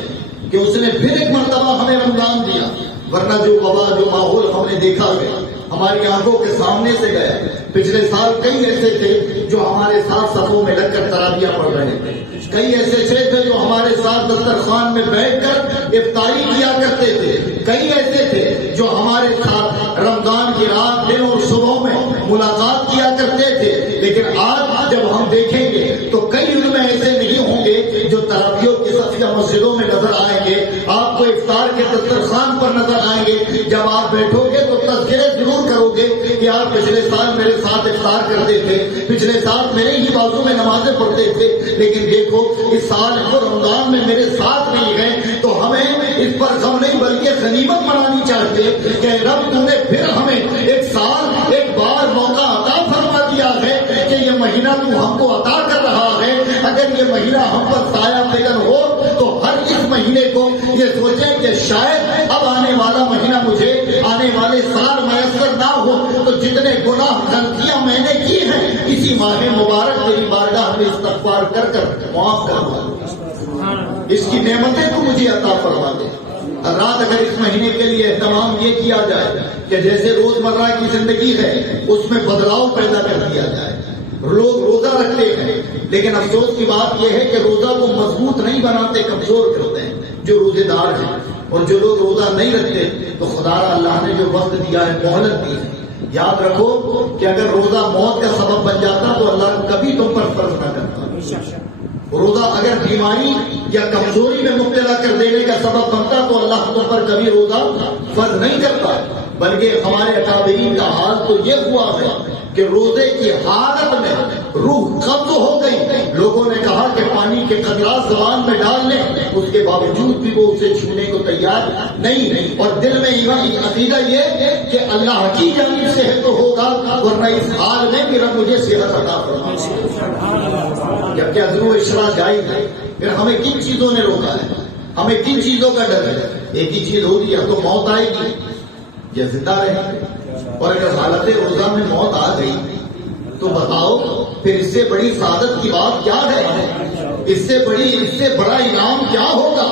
کہ اس نے پھر ایک مرتبہ ہمیں رمضان دیا، ورنہ جو وبا جو ماحول ہم نے دیکھا گیا ہماری آنکھوں کے سامنے سے گیا۔ پچھلے سال کئی ایسے تھے جو ہمارے ساتھ صفوں میں لگ کر تراویح پڑھ رہے تھے، کئی ایسے تھے جو ہمارے ساتھ دسترخوان میں بیٹھ کر افطاری کیا کرتے تھے، کئی ایسے تھے جو ہمارے ساتھ رمضان کی رات دن اور صبح میں ملاقات کیا کرتے تھے۔ لیکن آج جب ہم دیکھیں گے تو کئی ان میں ایسے نہیں ہوں گے جو تراویحوں کی صفیہ مسجدوں میں نظر آئیں گے، آپ کو افطار کے دسترخوان پر نظر آئیں گے۔ جب آپ بیٹھو گے تو تذکرے ضرور کرو گے کہ آپ پچھلے سال میرے ساتھ افطار کرتے تھے، پچھلے سال میرے ہی بازو میں نمازیں پڑھتے تھے، لیکن دیکھو اس سال کو رمضان میں میرے ساتھ نہیں ہے، تو ہمیں اس پر غم نہیں بلکہ غنیمت منانی چاہیے کہ رب تم نے پھر ہمیں ایک سال ایک بار موقع عطا فرما دیا ہے کہ یہ مہینہ تو ہم کو عطا کر رہا ہے۔ اگر یہ مہینہ ہم پر سایہ فکر ہو تو ہر اس مہینے کو یہ سوچیں کہ شاید اب آنے والا مہینہ مجھے آنے والے سال میسر نہ ہو، تو جتنے گناہ غلطیاں میں نے کی ہیں اسی ماہ مبارک تیری بارگاہ میں استغفار کر کر معاف کروا دے، اس کی نعمتیں تو مجھے عطا فرما دے۔ رات اگر اس مہینے کے لیے اہتمام یہ کیا جائے کہ جیسے روزمرہ کی زندگی ہے اس میں بدلاؤ پیدا کر دیا جائے۔ لوگ روزہ رکھتے ہیں لیکن افسوس کی بات یہ ہے کہ روزہ کو مضبوط نہیں بناتے، کمزور کرتے ہیں جو روزے دار ہیں، اور جو لوگ روزہ نہیں رکھتے تو خدا اللہ نے جو وقت دیا ہے، مہلت دی ہے، یاد رکھو کہ اگر روزہ موت کا سبب بن جاتا تو اللہ کبھی تم پر فرض نہ کرتا۔ روزہ اگر بیماری یا کمزوری میں مبتلا کر دینے کا سبب بنتا تو اللہ تم پر کبھی روزہ فرض نہیں کرتا، بلکہ ہمارے اکابرین کا حال تو یہ ہوا ہے کہ روزے کی حالت میں روح قبض ہو گئی، لوگوں نے کہا کہ پانی کے قطرات زبان میں ڈال لیں، اس کے باوجود بھی وہ اسے چھونے کو تیار نہیں، اور دل میں عقیدہ یہ کہ اللہ کی جانب سے ہے تو ہوگا، ورنہ اس حال میں کہ رب مجھے صحت عطا فرما۔ جبکہ عزم و اشراء جائز ہے، پھر ہمیں کن چیزوں نے روکا ہے، ہمیں کن چیزوں کا ڈر ہے؟ ایک ہی چیز ہوگی، یا تو موت آئے گی یا زندہ رہے گی، اور اگر حالت روزہ میں موت آ گئی تو بتاؤ پھر اس سے بڑی سعادت کی بات کیا ہے؟ اس سے بڑا انعام کیا ہوگا؟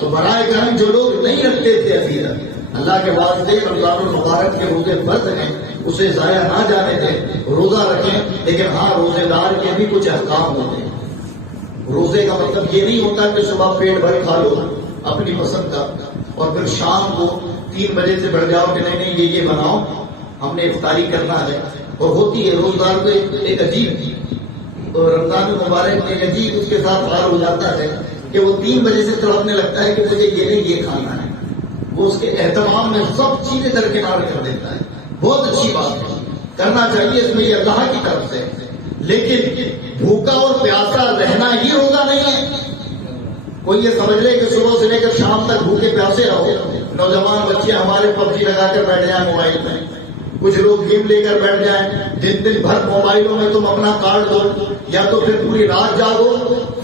تو برائے کرم جو لوگ نہیں رکھتے تھے عزیزت، اللہ کے واسطے رمضان المبارک کے روزے فرض ہیں، اسے ضائع نہ جانے دیں، روزہ رکھیں، لیکن ہاں روزے دار کے بھی کچھ احکام ہوتے ہیں۔ روزے کا مطلب یہ نہیں ہوتا کہ صبح پیٹ بھر کھا لو اپنی پسند کا اور پھر شام کو 3 بجے سے بڑھ جاؤ کہ نہیں یہ بناؤ ہم نے افطاری کرنا ہے۔ اور ہوتی ہے روزدار کو ایک عجیب، رمضان مبارک میں ایک عجیب اس کے ساتھ حال ہو جاتا ہے کہ وہ 3 بجے سے تڑپنے لگتا ہے کہ مجھے یہ کھانا ہے، وہ اس کے اہتمام میں سب چیزیں درکنار کر دیتا ہے۔ بہت اچھی بات ہے، کرنا چاہیے، اس میں یہ اللہ کی طرف سے، لیکن بھوکا اور پیاسا رہنا ہی روزہ نہیں ہے۔ کوئی یہ سمجھ لے کہ صبح سے لے کر شام تک بھوکے پیاسے رہو۔ نوجوان بچے ہمارے پبجی لگا کر بیٹھ جائیں موبائل میں، کچھ لوگ گیم لے کر بیٹھ جائیں، دن بھر موبائلوں میں تم اپنا کاٹ دو، یا تو پھر پوری رات جاگو،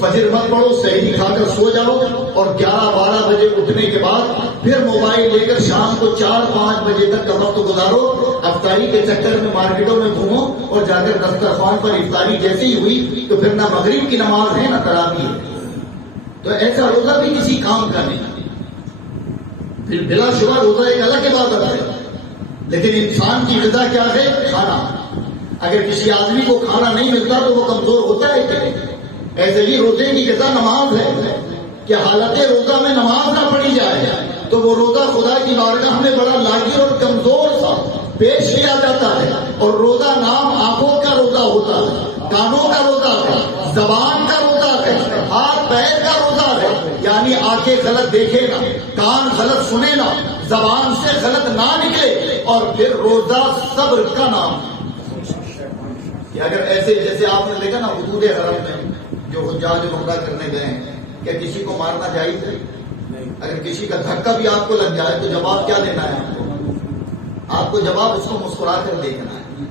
فجر مت پڑھو، سحری کھا کر سو جاؤ، اور 11-12 بجے اٹھنے کے بعد پھر موبائل لے کر شام کو 4-5 بجے تک کا وقت گزارو، افطاری کے چکر میں مارکیٹوں میں گھومو، اور جا کر دسترخوان پر افطاری جیسے ہی ہوئی تو پھر نہ مغرب کی نماز ہے نہ تراویح ہے۔ تو ایسا روزہ بھی کسی کام کا نہیں۔ پھر بلا شبہ روزہ ایک الگ عبادت ہے، لیکن انسان کی غذا کیا ہے؟ کھانا۔ اگر کسی آدمی کو کھانا نہیں ملتا تو وہ کمزور ہوتا ہے کہ نہیں؟ ایسے ہی روزے کی غذا نماز ہے، کہ حالت روزہ میں نماز نہ پڑھی جائے تو وہ روزہ خدا کی بارگاہ میں بڑا لاغر اور کمزور سا پیش کیا جاتا ہے۔ اور روزہ نام آنکھوں کا روزہ ہوتا ہے، کانوں کا روزہ ہے، زبان کا روزہ ہے، ہاتھ پیر کا روزہ ہے، یعنی آنکھیں آنکھیں غلط دیکھے نا، کان غلط سنے نا، زبان سے غلط نہ نکلے، اور پھر روزہ صبر کا نام کہ اگر ایسے جیسے آپ نے دیکھا نا حدود حرم میں جو حجاج عمرہ کرنے گئے ہیں، کیا کسی کو مارنا جائز ہے؟ اگر کسی کا دھکا بھی آپ کو لگ جائے تو جواب کیا دینا ہے آپ کو جواب اس کو مسکرا کر دیکھنا ہے،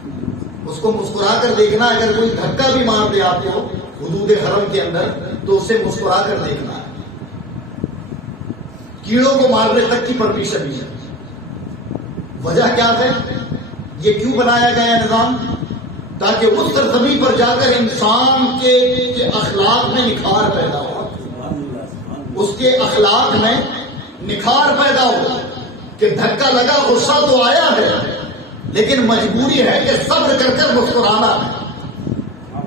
اس کو مسکرا کر دیکھنا. اگر کوئی دھکا بھی مار دے آپ کو حدود حرم کے اندر تو اسے مسکرا کر دیکھنا ہے. کیڑوں کو مارنے تک کی پرمیشن نہیں ہے. وجہ کیا ہے؟ یہ کیوں بنایا گیا نظام؟ تاکہ اس سرزمین پر جا کر انسان کے اخلاق میں نکھار پیدا ہو، اس کے اخلاق میں نکھار پیدا ہو کہ دھکا لگا، غصہ تو آیا ہے لیکن مجبوری ہے کہ صبر کر کر مسکرانا ہے.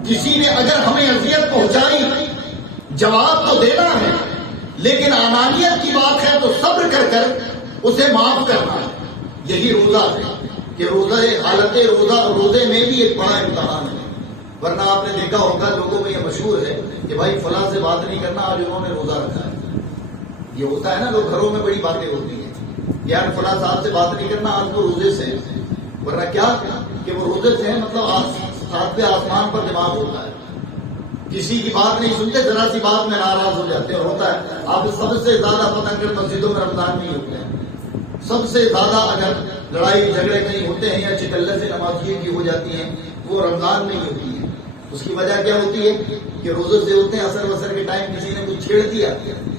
کسی نے اگر ہمیں اذیت پہنچائی جواب تو دینا ہے، لیکن انانیت کی بات ہے تو صبر کر کر اسے معاف کرنا ہے. یہی روزہ ہے کہ روزے میں بھی ایک بڑا امتحان ہے. ورنہ آپ نے دیکھا ہوگا لوگوں میں یہ مشہور ہے کہ بھائی فلاں سے بات نہیں کرنا، آج انہوں نے روزہ رکھا ہے. یہ ہوتا ہے نا، لوگ گھروں میں بڑی باتیں ہوتی ہیں، یار فلاں صاحب سے بات نہیں کرنا، آج وہ روزے سے ہیں. ورنہ کیا کہ وہ روزے سے ہیں مطلب ساتویں آسمان پر دماغ ہوتا ہے، کسی کی بات نہیں سنتے، ذرا سی بات میں ناراض ہو جاتے ہیں. ہوتا ہے آپ سب سے زیادہ پتہ کر مسجدوں میں رمضان نہیں ہوتے ہیں، سب سے زیادہ اگر لڑائی جھگڑے کہیں ہوتے ہیں یا چکلے سے نمازیوں کی ہو جاتی ہیں وہ رمضان میں ہی ہوتی ہے. اس کی وجہ کیا ہوتی ہے کہ روزے سے ہوتے ہیں، اثر وسر کے ٹائم کسی نے کچھ چھیڑ دیا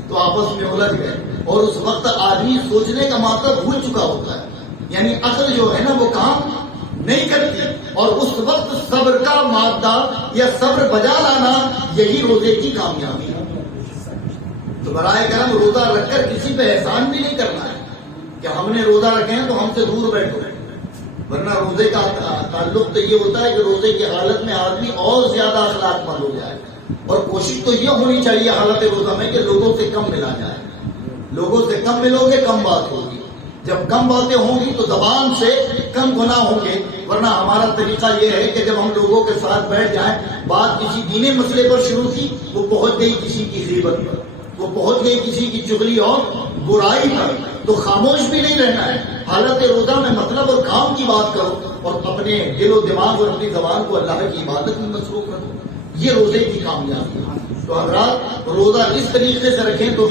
تو آپس میں الجھ گئے، اور اس وقت آدمی سوچنے کا مطلب بھول چکا ہوتا ہے، یعنی عقل جو ہے نا وہ کام نہیں کرتی، اور اس وقت صبر کا مادہ یا صبر بجا لانا یہی روزے کی کامیابی ہے. تو برائے کرم روزہ رکھ کر کسی پہ احسان بھی نہیں کرنا ہے کہ ہم نے روزہ رکھے ہیں تو ہم سے دور بیٹھو. ورنہ روزے کا تعلق تو یہ ہوتا ہے کہ روزے کی حالت میں آدمی اور زیادہ اخلاق مند ہو جائے، اور کوشش تو یہ ہونی چاہیے حالت روزہ میں کہ لوگوں سے کم ملا جائے. لوگوں سے کم ملو گے کم بات ہوگی، جب کم باتیں ہوں گی تو زبان سے کم گناہ ہوں گے. ورنہ ہمارا طریقہ یہ ہے کہ جب ہم لوگوں کے ساتھ بیٹھ جائیں، بات کسی دینی مسئلے پر شروع کی، وہ پہنچ گئی کسی کی غیبت پر، وہ پہنچ گئی کسی کی چغلی اور برائی پر، تو خاموش بھی نہیں رہنا ہے. حالت روزہ میں مطلب اور کام کی بات کرو، اور اپنے دل و دماغ اور اپنی زبان کو اللہ کی عبادت میں مصروف رکھو. یہ روزے کی کامیابی ہے. تو حضرات روزہ اس طریقے سے رکھیں تو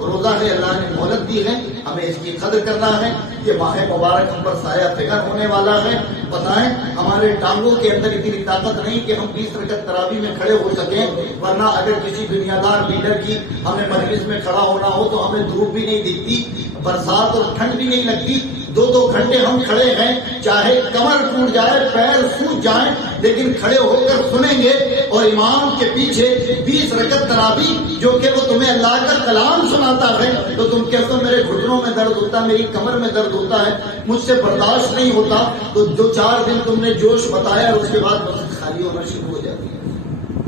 روزہ ہے، اللہ نے مہلت دی ہے، ہمیں اس کی قدر کرنا ہے. یہ ماہ مبارک ہم پر سایہ فکر ہونے والا ہے. بتائیں ہمارے ٹانگوں کے اندر اتنی طاقت نہیں کہ ہم 20 رکعت تراویح میں کھڑے ہو سکیں. ورنہ اگر کسی دنیا دار لیڈر کی ہمیں مجلس میں کھڑا ہونا ہو تو ہمیں دھوپ بھی نہیں دکھتی، برسات اور ٹھنڈ بھی نہیں لگتی. 2-2 گھنٹے ہم کھڑے ہیں، چاہے کمر ٹوٹ جائے، پیر سوج جائیں، لیکن کھڑے ہو کر سنیں گے. اور امام کے پیچھے 20 رکعت تراویح جو کہ وہ تمہیں اللہ کا کلام سناتا ہے تو تم کہتے ہو میرے گھٹنوں میں درد ہوتا ہے، میری کمر میں درد ہوتا ہے، مجھ سے برداشت نہیں ہوتا. تو جو 4 دن تم نے جوش بتایا اس کے بعد مسجد خالی ہونا شروع ہو جاتی ہے.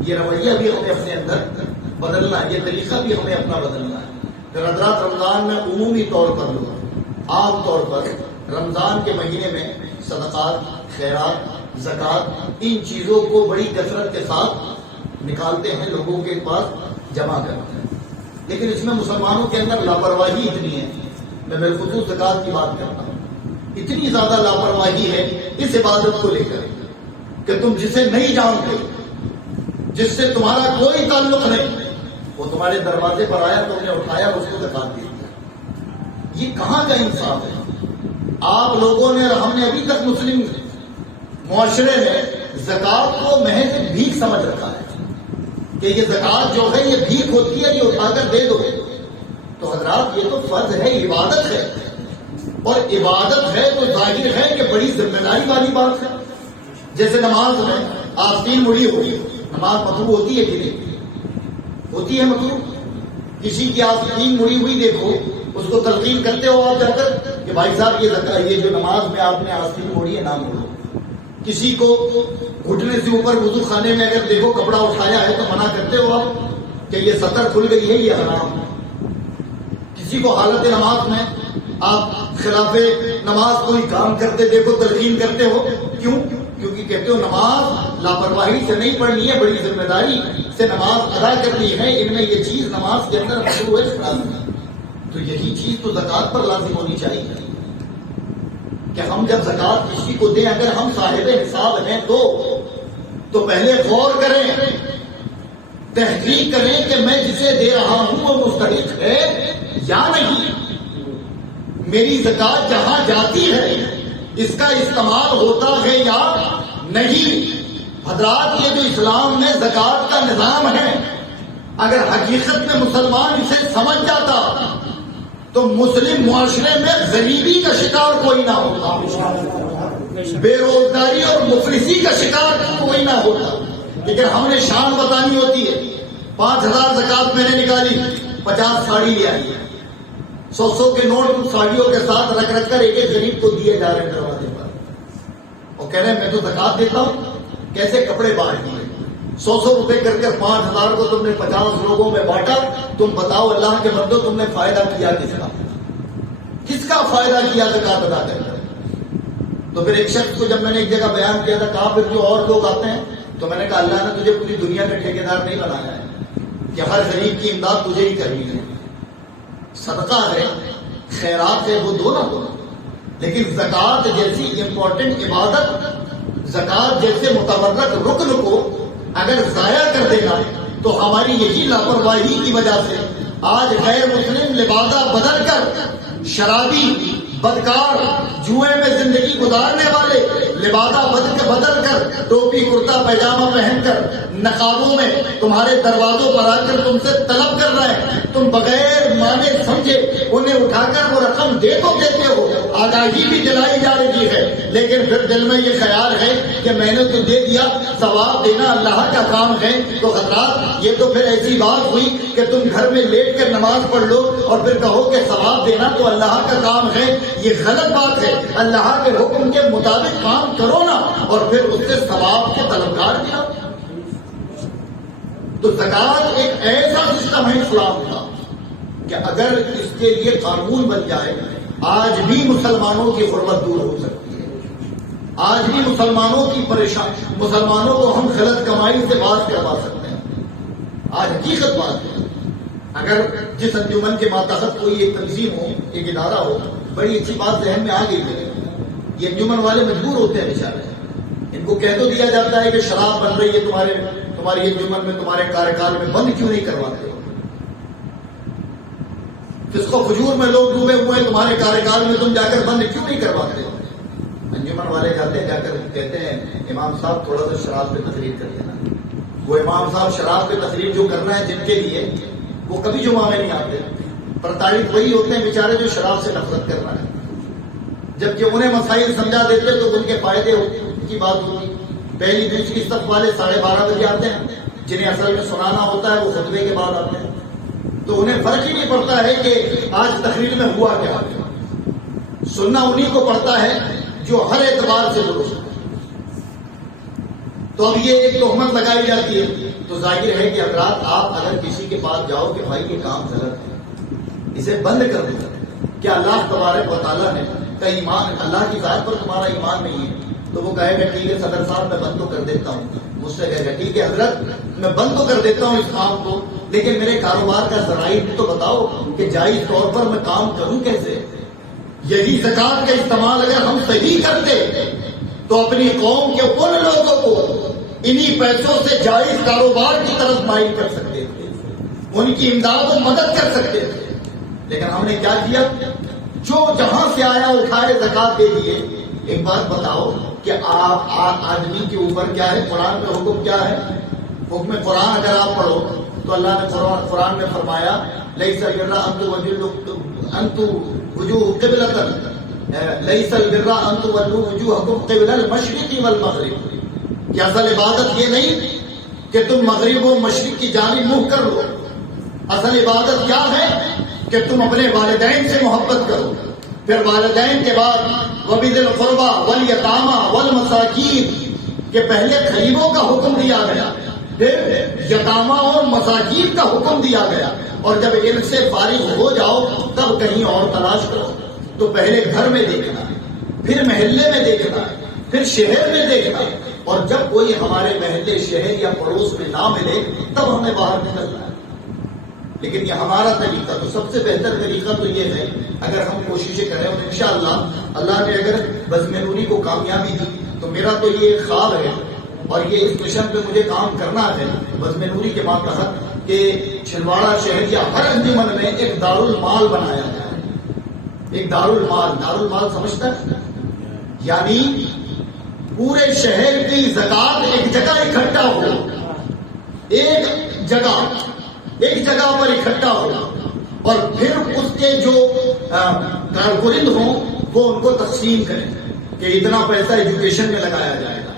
یہ رویہ بھی ہمیں اپنے اندر بدلنا ہے، یہ طریقہ بھی ہمیں اپنا بدلنا ہے. پھر حضرات رمضان میں عمومی طور پر لوگ عام طور پر رمضان کے مہینے میں صدقات، خیرات، زکوٰۃ، ان چیزوں کو بڑی کثرت کے ساتھ نکالتے ہیں، لوگوں کے پاس جمع کرتے ہیں. لیکن اس میں مسلمانوں کے اندر لاپرواہی اتنی ہے، میں بالخصوص زکوٰۃ کی بات کرتا ہوں، اتنی زیادہ لاپرواہی ہے اس عبادت کو لے کر کہ تم جسے نہیں جانتے، جس سے تمہارا کوئی تعلق نہیں، وہ تمہارے دروازے پر آیا، تم نے اٹھایا، اس کو زکوٰۃ دی. یہ کہاں کا انصاف ہے؟ آپ لوگوں نے اور ہم نے ابھی تک مسلم معاشرے میں زکوٰۃ کو محض بھیک سمجھ رکھا ہے کہ یہ زکوٰۃ جو ہے یہ بھیک ہوتی ہے، یہ اٹھا کر دے دو. تو حضرات یہ تو فرض ہے، عبادت ہے، اور عبادت ہے تو ظاہر ہے کہ بڑی ذمہ داری والی بات ہے. جیسے نماز میں آستین مڑی ہوئی، نماز مطلوب ہوتی ہے کہ نہیں ہوتی ہے؟ مطلوب کسی کی آستین مڑی ہوئی دیکھو، اس کو تلقین کرتے ہو آپ جا کر کہ بھائی صاحب یہ جو نماز میں آپ نے آستین موڑی ہے نہ موڑو. کسی کو گھٹنے سے اوپر وضو خانے میں اگر دیکھو کپڑا اٹھایا ہے تو منع کرتے ہو آپ کہ یہ سطر کھل گئی ہے، یہ حرام. کسی کو حالت نماز میں آپ خلاف نماز کوئی کام کرتے دیکھو تلقین کرتے ہو. کیوں؟ کیونکہ کہتے ہو نماز لاپرواہی سے نہیں پڑھنی ہے، بڑی ذمہ داری سے نماز ادا کرنی ہے، ان میں یہ چیز نماز کے اندر مشروع ہے، تو یہی چیز تو زکوٰۃ پر لازم ہونی چاہیے کہ ہم جب زکوٰۃ کسی کو دیں، اگر ہم صاحب حساب ہیں تو پہلے غور کریں، تحقیق کریں کہ میں جسے دے رہا ہوں وہ مستحق ہے یا نہیں، میری زکوٰۃ جہاں جاتی ہے اس کا استعمال ہوتا ہے یا نہیں۔ حضرات یہ جو اسلام میں زکوٰۃ کا نظام ہے، اگر حقیقت میں مسلمان اسے سمجھ جاتا تو مسلم معاشرے میں غریبی کا شکار کوئی نہ ہوتا، بے روزگاری اور مفلسی کا شکار کوئی نہ ہوتا۔ لیکن ہم نے شان بتانی ہوتی ہے، 5,000 زکوٰۃ میں نے نکالی، 50 ساڑی لے آئی، 100 کے نوٹ ساڑیوں کے ساتھ رکھ رکھ کر ایک ایک غریب کو دیے جا رہے ہیں دروازے پر، اور کہہ رہے ہیں میں تو زکوٰۃ دیتا ہوں۔ کیسے کپڑے بانٹ دیے، 100 روپے کر کر 5,000 کو تم نے 50 لوگوں میں بانٹا۔ تم بتاؤ اللہ کے بندو، تم نے فائدہ کیا کس کا فائدہ کیا زکوٰۃ ادا کر کر؟ تو پھر ایک شخص کو جب میں نے ایک جگہ بیان کیا تھا، کہا پھر جو اور لوگ آتے ہیں، تو میں نے کہا اللہ نے تجھے پوری دنیا کا ٹھیکیدار نہیں بنایا ہے کہ ہر غریب کی امداد تجھے ہی کرنی ہے۔ صدقہ ہے، خیرات ہے، وہ دونوں، لیکن زکوٰۃ جیسی امپورٹنٹ عبادت، زکوٰۃ جیسے متبرک رکن کو اگر ضائع کر دینا تو ہماری یہی لاپرواہی کی وجہ سے آج غیر مسلم لبادہ بدل کر، شرابی، بدکار، جوئے میں زندگی گزارنے والے لبادہ بدل کر، ٹوپی کرتا پیجامہ پہن کر، نقابوں میں تمہارے دروازوں پر آ کر تم سے طلب کر رہے ہیں، تم بغیر مانے سمجھے انہیں اٹھا کر وہ رقم دے تو دیتے ہو، آگاہی بھی دلائی جا رہی ہے، لیکن پھر دل میں یہ خیال ہے کہ میں نے تو دے دیا، ثواب دینا اللہ کا کام ہے۔ تو حضرات یہ تو پھر ایسی بات ہوئی کہ تم گھر میں لیٹ کر نماز پڑھ لو اور پھر کہو کہ ثواب دینا تو اللہ کا کام ہے، یہ غلط بات ہے۔ اللہ کے حکم کے مطابق کام کرو نا، اور پھر اس سے ثواب کے طلبگار کیا۔ تو زکوٰۃ ایک ایسا سسٹم ہے اسلام کا کہ اگر اس کے لیے قانون بن جائے، آج بھی مسلمانوں کی غربت دور ہو سکتی ہے، آج بھی مسلمانوں کو ہم غلط کمائی سے باز کروا سکتے ہیں۔ آج حقیقت بات ہے، اگر جس انجمن کے ماتحت کوئی ایک تنظیم ہو، ایک ادارہ ہو، بڑی اچھی بات ذہن میں آ گئی ہے، یہ انجمن والے مجبور ہوتے ہیں بیچارے، ان کو کہہ تو دیا جاتا ہے کہ شراب بن رہی ہے تمہاری انجمن میں، تمہارے کارکال میں، بند کیوں نہیں کرواتے ہو؟ فسق و فجور میں لوگ ڈوبے ہوئے ہیں، تمہارے کارکال میں تم جا کر بند کیوں نہیں کرواتے ہو؟ انجمن والے جاتے ہیں، جا کر کہتے ہیں امام صاحب تھوڑا سا شراب پہ تقریر کر دینا۔ وہ امام صاحب شراب پہ تقریر جو کرنا ہے جن کے لیے، وہ کبھی جمعہ میں نہیں آتے، پرتاڑت وہی ہوتے ہیں بیچارے جو شراب سے نفرت کر رہے ہیں، جبکہ انہیں مسائل سمجھا دیتے تو ان کے فائدے کی بات ہوتی۔ پہلی دوسری صف والے 12:30 بجے آتے ہیں، جنہیں اصل میں سنانا ہوتا ہے وہ خطبے کے بعد آتے ہیں، تو انہیں فرق ہی نہیں پڑتا ہے کہ آج تقریر میں ہوا کیا۔ سننا انہیں کو پڑتا ہے جو ہر اعتبار سے درست ہے۔ تو اب یہ ایک تہمت لگائی جاتی ہے، تو ظاہر ہے کہ حضرات آپ اگر کسی کے پاس جاؤ کہ بھائی یہ کام غلط ہے، اسے بند کر دو، کیا اللہ تبارک و تعالیٰ نے کا ایمان، اللہ کی ذات پر تمہارا ایمان نہیں ہے، تو وہ کہے گا ٹھیک ہے صدر صاحب میں بند تو کر دیتا ہوں، مجھ سے کہے گا ٹھیک ہے حضرت میں بند تو کر دیتا ہوں اس کام کو، لیکن میرے کاروبار کا ذرائع تو بتاؤ کہ جائز طور پر میں کام کروں کیسے۔ یہی زکوٰۃ کا استعمال اگر ہم صحیح کرتے تو اپنی قوم کے ان لوگوں کو انہی پیسوں سے جائز کاروبار کی طرف مائل کر سکتے تھے، ان کی امداد و مدد کر سکتے تھے، لیکن ہم نے کیا کیا؟ جو جہاں سے آیا اٹھائے زکوٰۃ دے دیے۔ ایک بات بتاؤ کہ آپ آدمی کے اوپر کیا ہے، قرآن میں حکم کیا ہے؟ حکم قرآن اگر آپ پڑھو تو اللہ نے قرآن میں فرمایا لیس البر ان تولوا قبلۃ لیس البر ان تولوا وجوہکم قبل المشرق والمغرب، کہ اصل عبادت یہ نہیں کہ تم مغرب و مشرق کی جانب منہ کر لو، اصل عبادت کیا ہے کہ تم اپنے والدین سے محبت کرو، پھر والدین کے بعد وَبِذِي الْقُرْبَى وَالْيَتَامَى وَالْمَسَاكِينِ کہ پہلے غریبوں کا حکم دیا گیا، پھر یتامہ اور مساکین کا حکم دیا گیا، اور جب ان سے فارغ ہو جاؤ تب کہیں اور تلاش کرو۔ تو پہلے گھر میں دیکھنا، پھر محلے میں دیکھنا، پھر شہر میں دیکھنا، اور جب کوئی ہمارے محلے شہر یا پڑوس میں نہ ملے تب ہمیں باہر نکلنا ہے. لیکن یہ ہمارا طریقہ، تو سب سے بہتر طریقہ تو یہ ہے اگر ہم کوششیں کریں، اور انشاءاللہ اللہ نے اگر بزم نوری کو کامیابی دی تو میرا تو یہ خواب ہے اور یہ اس مشن پہ مجھے کام کرنا ہے بزم نوری کے ماتحت کہ چھندواڑہ شہر یا ہر انجمن میں ایک دارالمال بنایا جائے. ایک دارالمال سمجھتا ہے؟ یعنی پورے شہر کی زکات ایک جگہ اکٹھا ہو، ایک جگہ پر اکٹھا ہو، اور پھر اس کے جو کارکنند ہوں وہ ان کو تقسیم کریں کہ اتنا پیسہ ایجوکیشن میں لگایا جائے گا،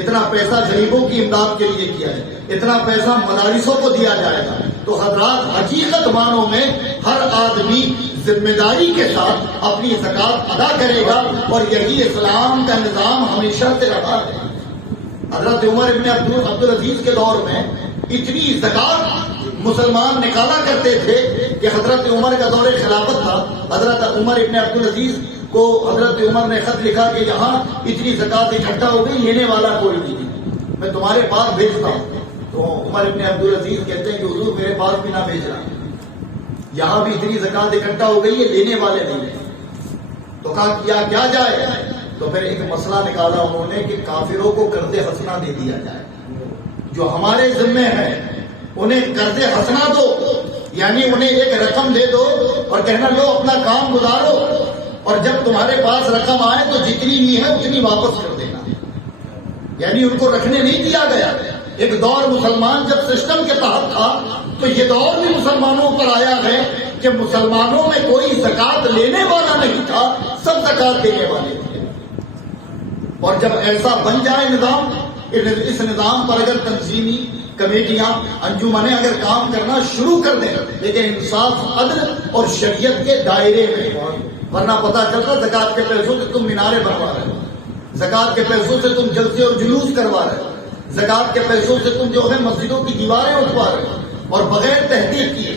اتنا پیسہ غریبوں کی امداد کے لیے کیا جائے گا، اتنا پیسہ مدارسوں کو دیا جائے گا. تو حضرات حقیقت معنوں میں ہر آدمی ذمہ داری کے ساتھ اپنی زکات ادا کرے گا، اور یہی اسلام کا نظام ہمیشہ سے رہا ہے. حضرت عمر ابن عبدالعزیز کے دور میں اتنی زکات مسلمان نکالا کرتے تھے کہ حضرت عمر کا دور خلافت تھا. حضرت عمر ابن عبدالعزیز کو حضرت عمر نے خط لکھا کہ یہاں اتنی زکات اکٹھا ہو گئی، لینے والا کوئی نہیں، میں تمہارے پاس بھیجتا ہوں. تو عمر ابن عبدالعزیز کہتے ہیں کہ حضور میرے پاس بھی نہ بھیج رہا، یہاں بھی اتنی زکات اکٹھا ہو گئی ہے، لینے والے نہیں ہیں. تو کہا کیا جائے؟ تو پھر ایک مسئلہ نکالا انہوں نے کہ کافروں کو قرض حسنہ دے دیا جائے. جو ہمارے ذمے ہے انہیں قرض حسنہ دو، یعنی انہیں ایک رقم دے دو اور کہنا لو اپنا کام گزارو، اور جب تمہارے پاس رقم آئے تو جتنی بھی ہے اتنی واپس کر دینا. یعنی ان کو رکھنے نہیں دیا گیا. ایک دور مسلمان جب سسٹم کے تحت تھا تو یہ دور بھی مسلمانوں پر آیا ہے کہ مسلمانوں میں کوئی زکات لینے والا نہیں تھا، سب زکات دینے والے تھے. اور جب ایسا بن جائے نظام، اس نظام پر اگر تنظیمی کمیٹیاں انجمنیں اگر کام کرنا شروع کر دیں، لیکن انصاف عدل اور شریعت کے دائرے میں، ورنہ پتہ چلتا زکات کے پیسوں سے تم مینارے بنوا رہے ہو، زکات کے پیسوں سے تم جلسے اور جلوس کروا رہے ہو، زکات کے پیسوں سے تم جو ہے مسجدوں کی دیواریں اٹھوا رہے ہو، اور بغیر تحقیق کیے.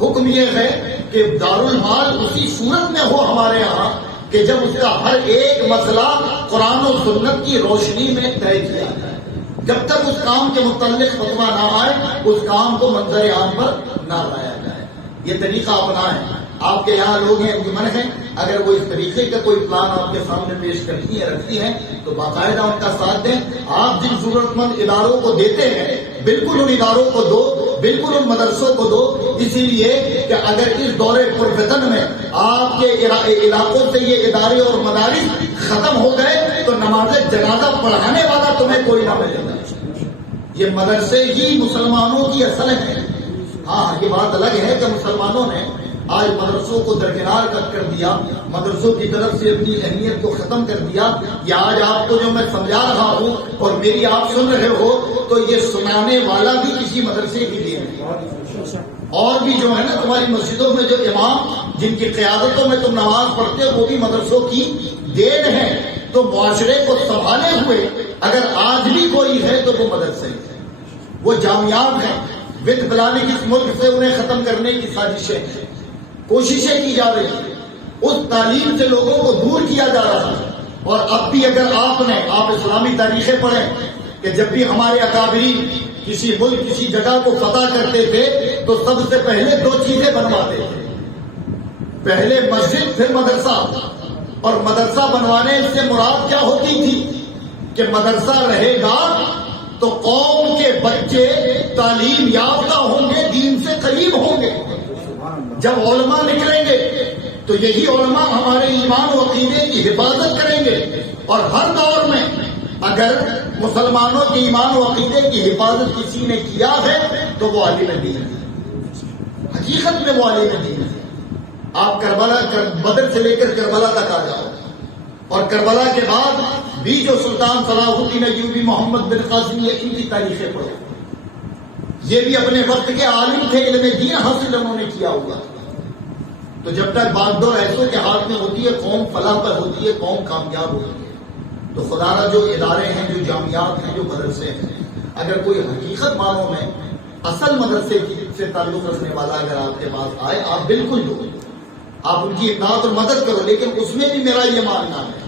حکم یہ ہے کہ دارالمال اسی صورت میں ہو ہمارے یہاں کہ جب اس کا ہر ایک مسئلہ قرآن و سنت کی روشنی میں طے کیا جائے. جب تک اس کام کے متعلق فتویٰ نہ آئے اس کام کو منظر عام پر نہ لایا جائے. یہ طریقہ اپنائیں. آپ کے یہاں لوگ ہیں، انجمن ہیں، اگر وہ اس طریقے کا کوئی پلان آپ کے سامنے پیش کرتی ہیں، رکھتی ہیں، تو باقاعدہ ان کا ساتھ دیں. آپ جن ضرورت مند اداروں کو دیتے ہیں بالکل ان اداروں کو دو، بالکل ان مدرسوں کو دو. اسی لیے کہ اگر اس دور پرفتن میں آپ کے علاقوں سے یہ ادارے اور مدارس ختم ہو گئے تو نماز جنازہ پڑھانے والا تمہیں کوئی نہ ملے گا. یہ مدرسے ہی مسلمانوں کی اصل ہے. ہاں یہ بات الگ ہے کہ مسلمانوں نے آج مدرسوں کو درکنار کر دیا، مدرسوں کی طرف سے اپنی اہمیت کو ختم کر دیا. یہ آج آپ کو جو میں سمجھا رہا ہوں اور میری آپ سن رہے ہو تو یہ سنانے والا بھی کسی مدرسے کے لیے نہیں. اور بھی جو ہے نا تمہاری مسجدوں میں جو امام جن کی قیادتوں میں تم نماز پڑھتے ہو وہ بھی مدرسوں کی دین ہے. تو معاشرے کو سنبھالے ہوئے اگر آج بھی کوئی ہے تو وہ مدرسے ہیں، وہ جامعات ہیں. ود پلاننگ اس ملک سے انہیں ختم کرنے کی سازشیں ہیں، کوششیں کی جا رہی ہیں، اس تعلیم سے لوگوں کو دور کیا جا رہا ہے. اور اب بھی اگر آپ اسلامی تاریخیں پڑھیں کہ جب بھی ہمارے اکابرین کسی ملک کسی جگہ کو فتح کرتے تھے تو سب سے پہلے دو چیزیں بنواتے تھے، پہلے مسجد پھر مدرسہ. اور مدرسہ بنوانے سے مراد کیا ہوتی تھی کہ مدرسہ رہے گا تو قوم کے بچے تعلیم یافتہ ہوں گے، دین سے قریب ہوں گے. جب علماء نکلیں گے تو یہی علماء ہمارے ایمان و عقیدے کی حفاظت کریں گے. اور ہر دور میں اگر مسلمانوں کے ایمان و عقیدے کی حفاظت کسی نے کیا ہے تو وہ عالم دین ہے، حقیقت میں وہ عالم دین ہے. آپ بدر سے لے کر کربلا تک آ جاؤ، اور کربلا کے بعد بھی جو سلطان صلاح الدین ایوبی، محمد بن قاسم، یہ ان کی تاریخیں پڑھو. یہ بھی اپنے وقت کے عالم تھے، علم دین حاصل انہوں نے کیا ہوا. تو جب تک بات دور ایسوں کے ہاتھ میں ہوتی ہے قوم فلاح پر ہوتی ہے، قوم کامیاب ہوتی ہے. تو خدا را جو ادارے ہیں، جو جامعات ہیں، جو مدرسے ہیں، اگر کوئی حقیقت معنوں میں اصل مدرسے سے تعلق رکھنے والا اگر آپ کے پاس آئے، آپ بالکل دو، آپ ان کی اطاعت اور مدد کرو. لیکن اس میں بھی میرا یہ ماننا ہے،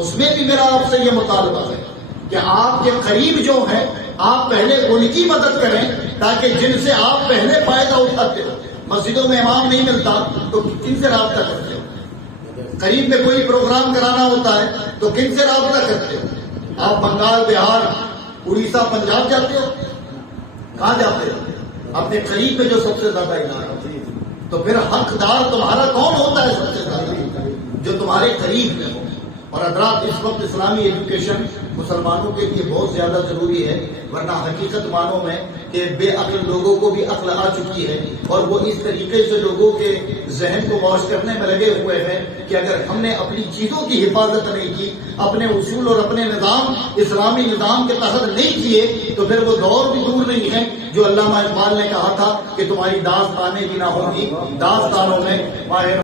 اس میں بھی میرا آپ سے یہ مطالبہ ہے کہ آپ کے قریب جو ہیں آپ پہلے ان کی مدد کریں تاکہ جن سے آپ پہلے فائدہ اٹھاتے ہو. مسجدوں میں امام نہیں ملتا تو کن سے رابطہ کرتے ہو؟ قریب میں کوئی پروگرام کرانا ہوتا ہے تو کن سے رابطہ کرتے ہو؟ آپ بنگال، بہار، اڑیسہ، پنجاب جاتے ہو؟ کہاں جاتے ہو؟ اپنے قریب میں جو سب سے زیادہ ادارہ. تو پھر حقدار تمہارا کون ہوتا ہے سب سے زیادہ؟ جو تمہارے قریب میں ہو. اور حضرات اس وقت اسلامی ایجوکیشن مسلمانوں کے لیے بہت زیادہ ضروری ہے، ورنہ حقیقت مانوں میں کہ بے عقل لوگوں کو بھی عقل آ چکی ہے اور وہ اس طریقے سے لوگوں کے ذہن کو واش کرنے میں لگے ہوئے ہیں کہ اگر ہم نے اپنی چیزوں کی حفاظت نہیں کی، اپنے اصول اور اپنے نظام اسلامی نظام کے تحت نہیں کیے، تو پھر وہ دور بھی دور نہیں ہے جو علامہ اقبال نے کہا تھا کہ تمہاری داستانیں بھی نہ ہوں گی، داستانوں میں ماہر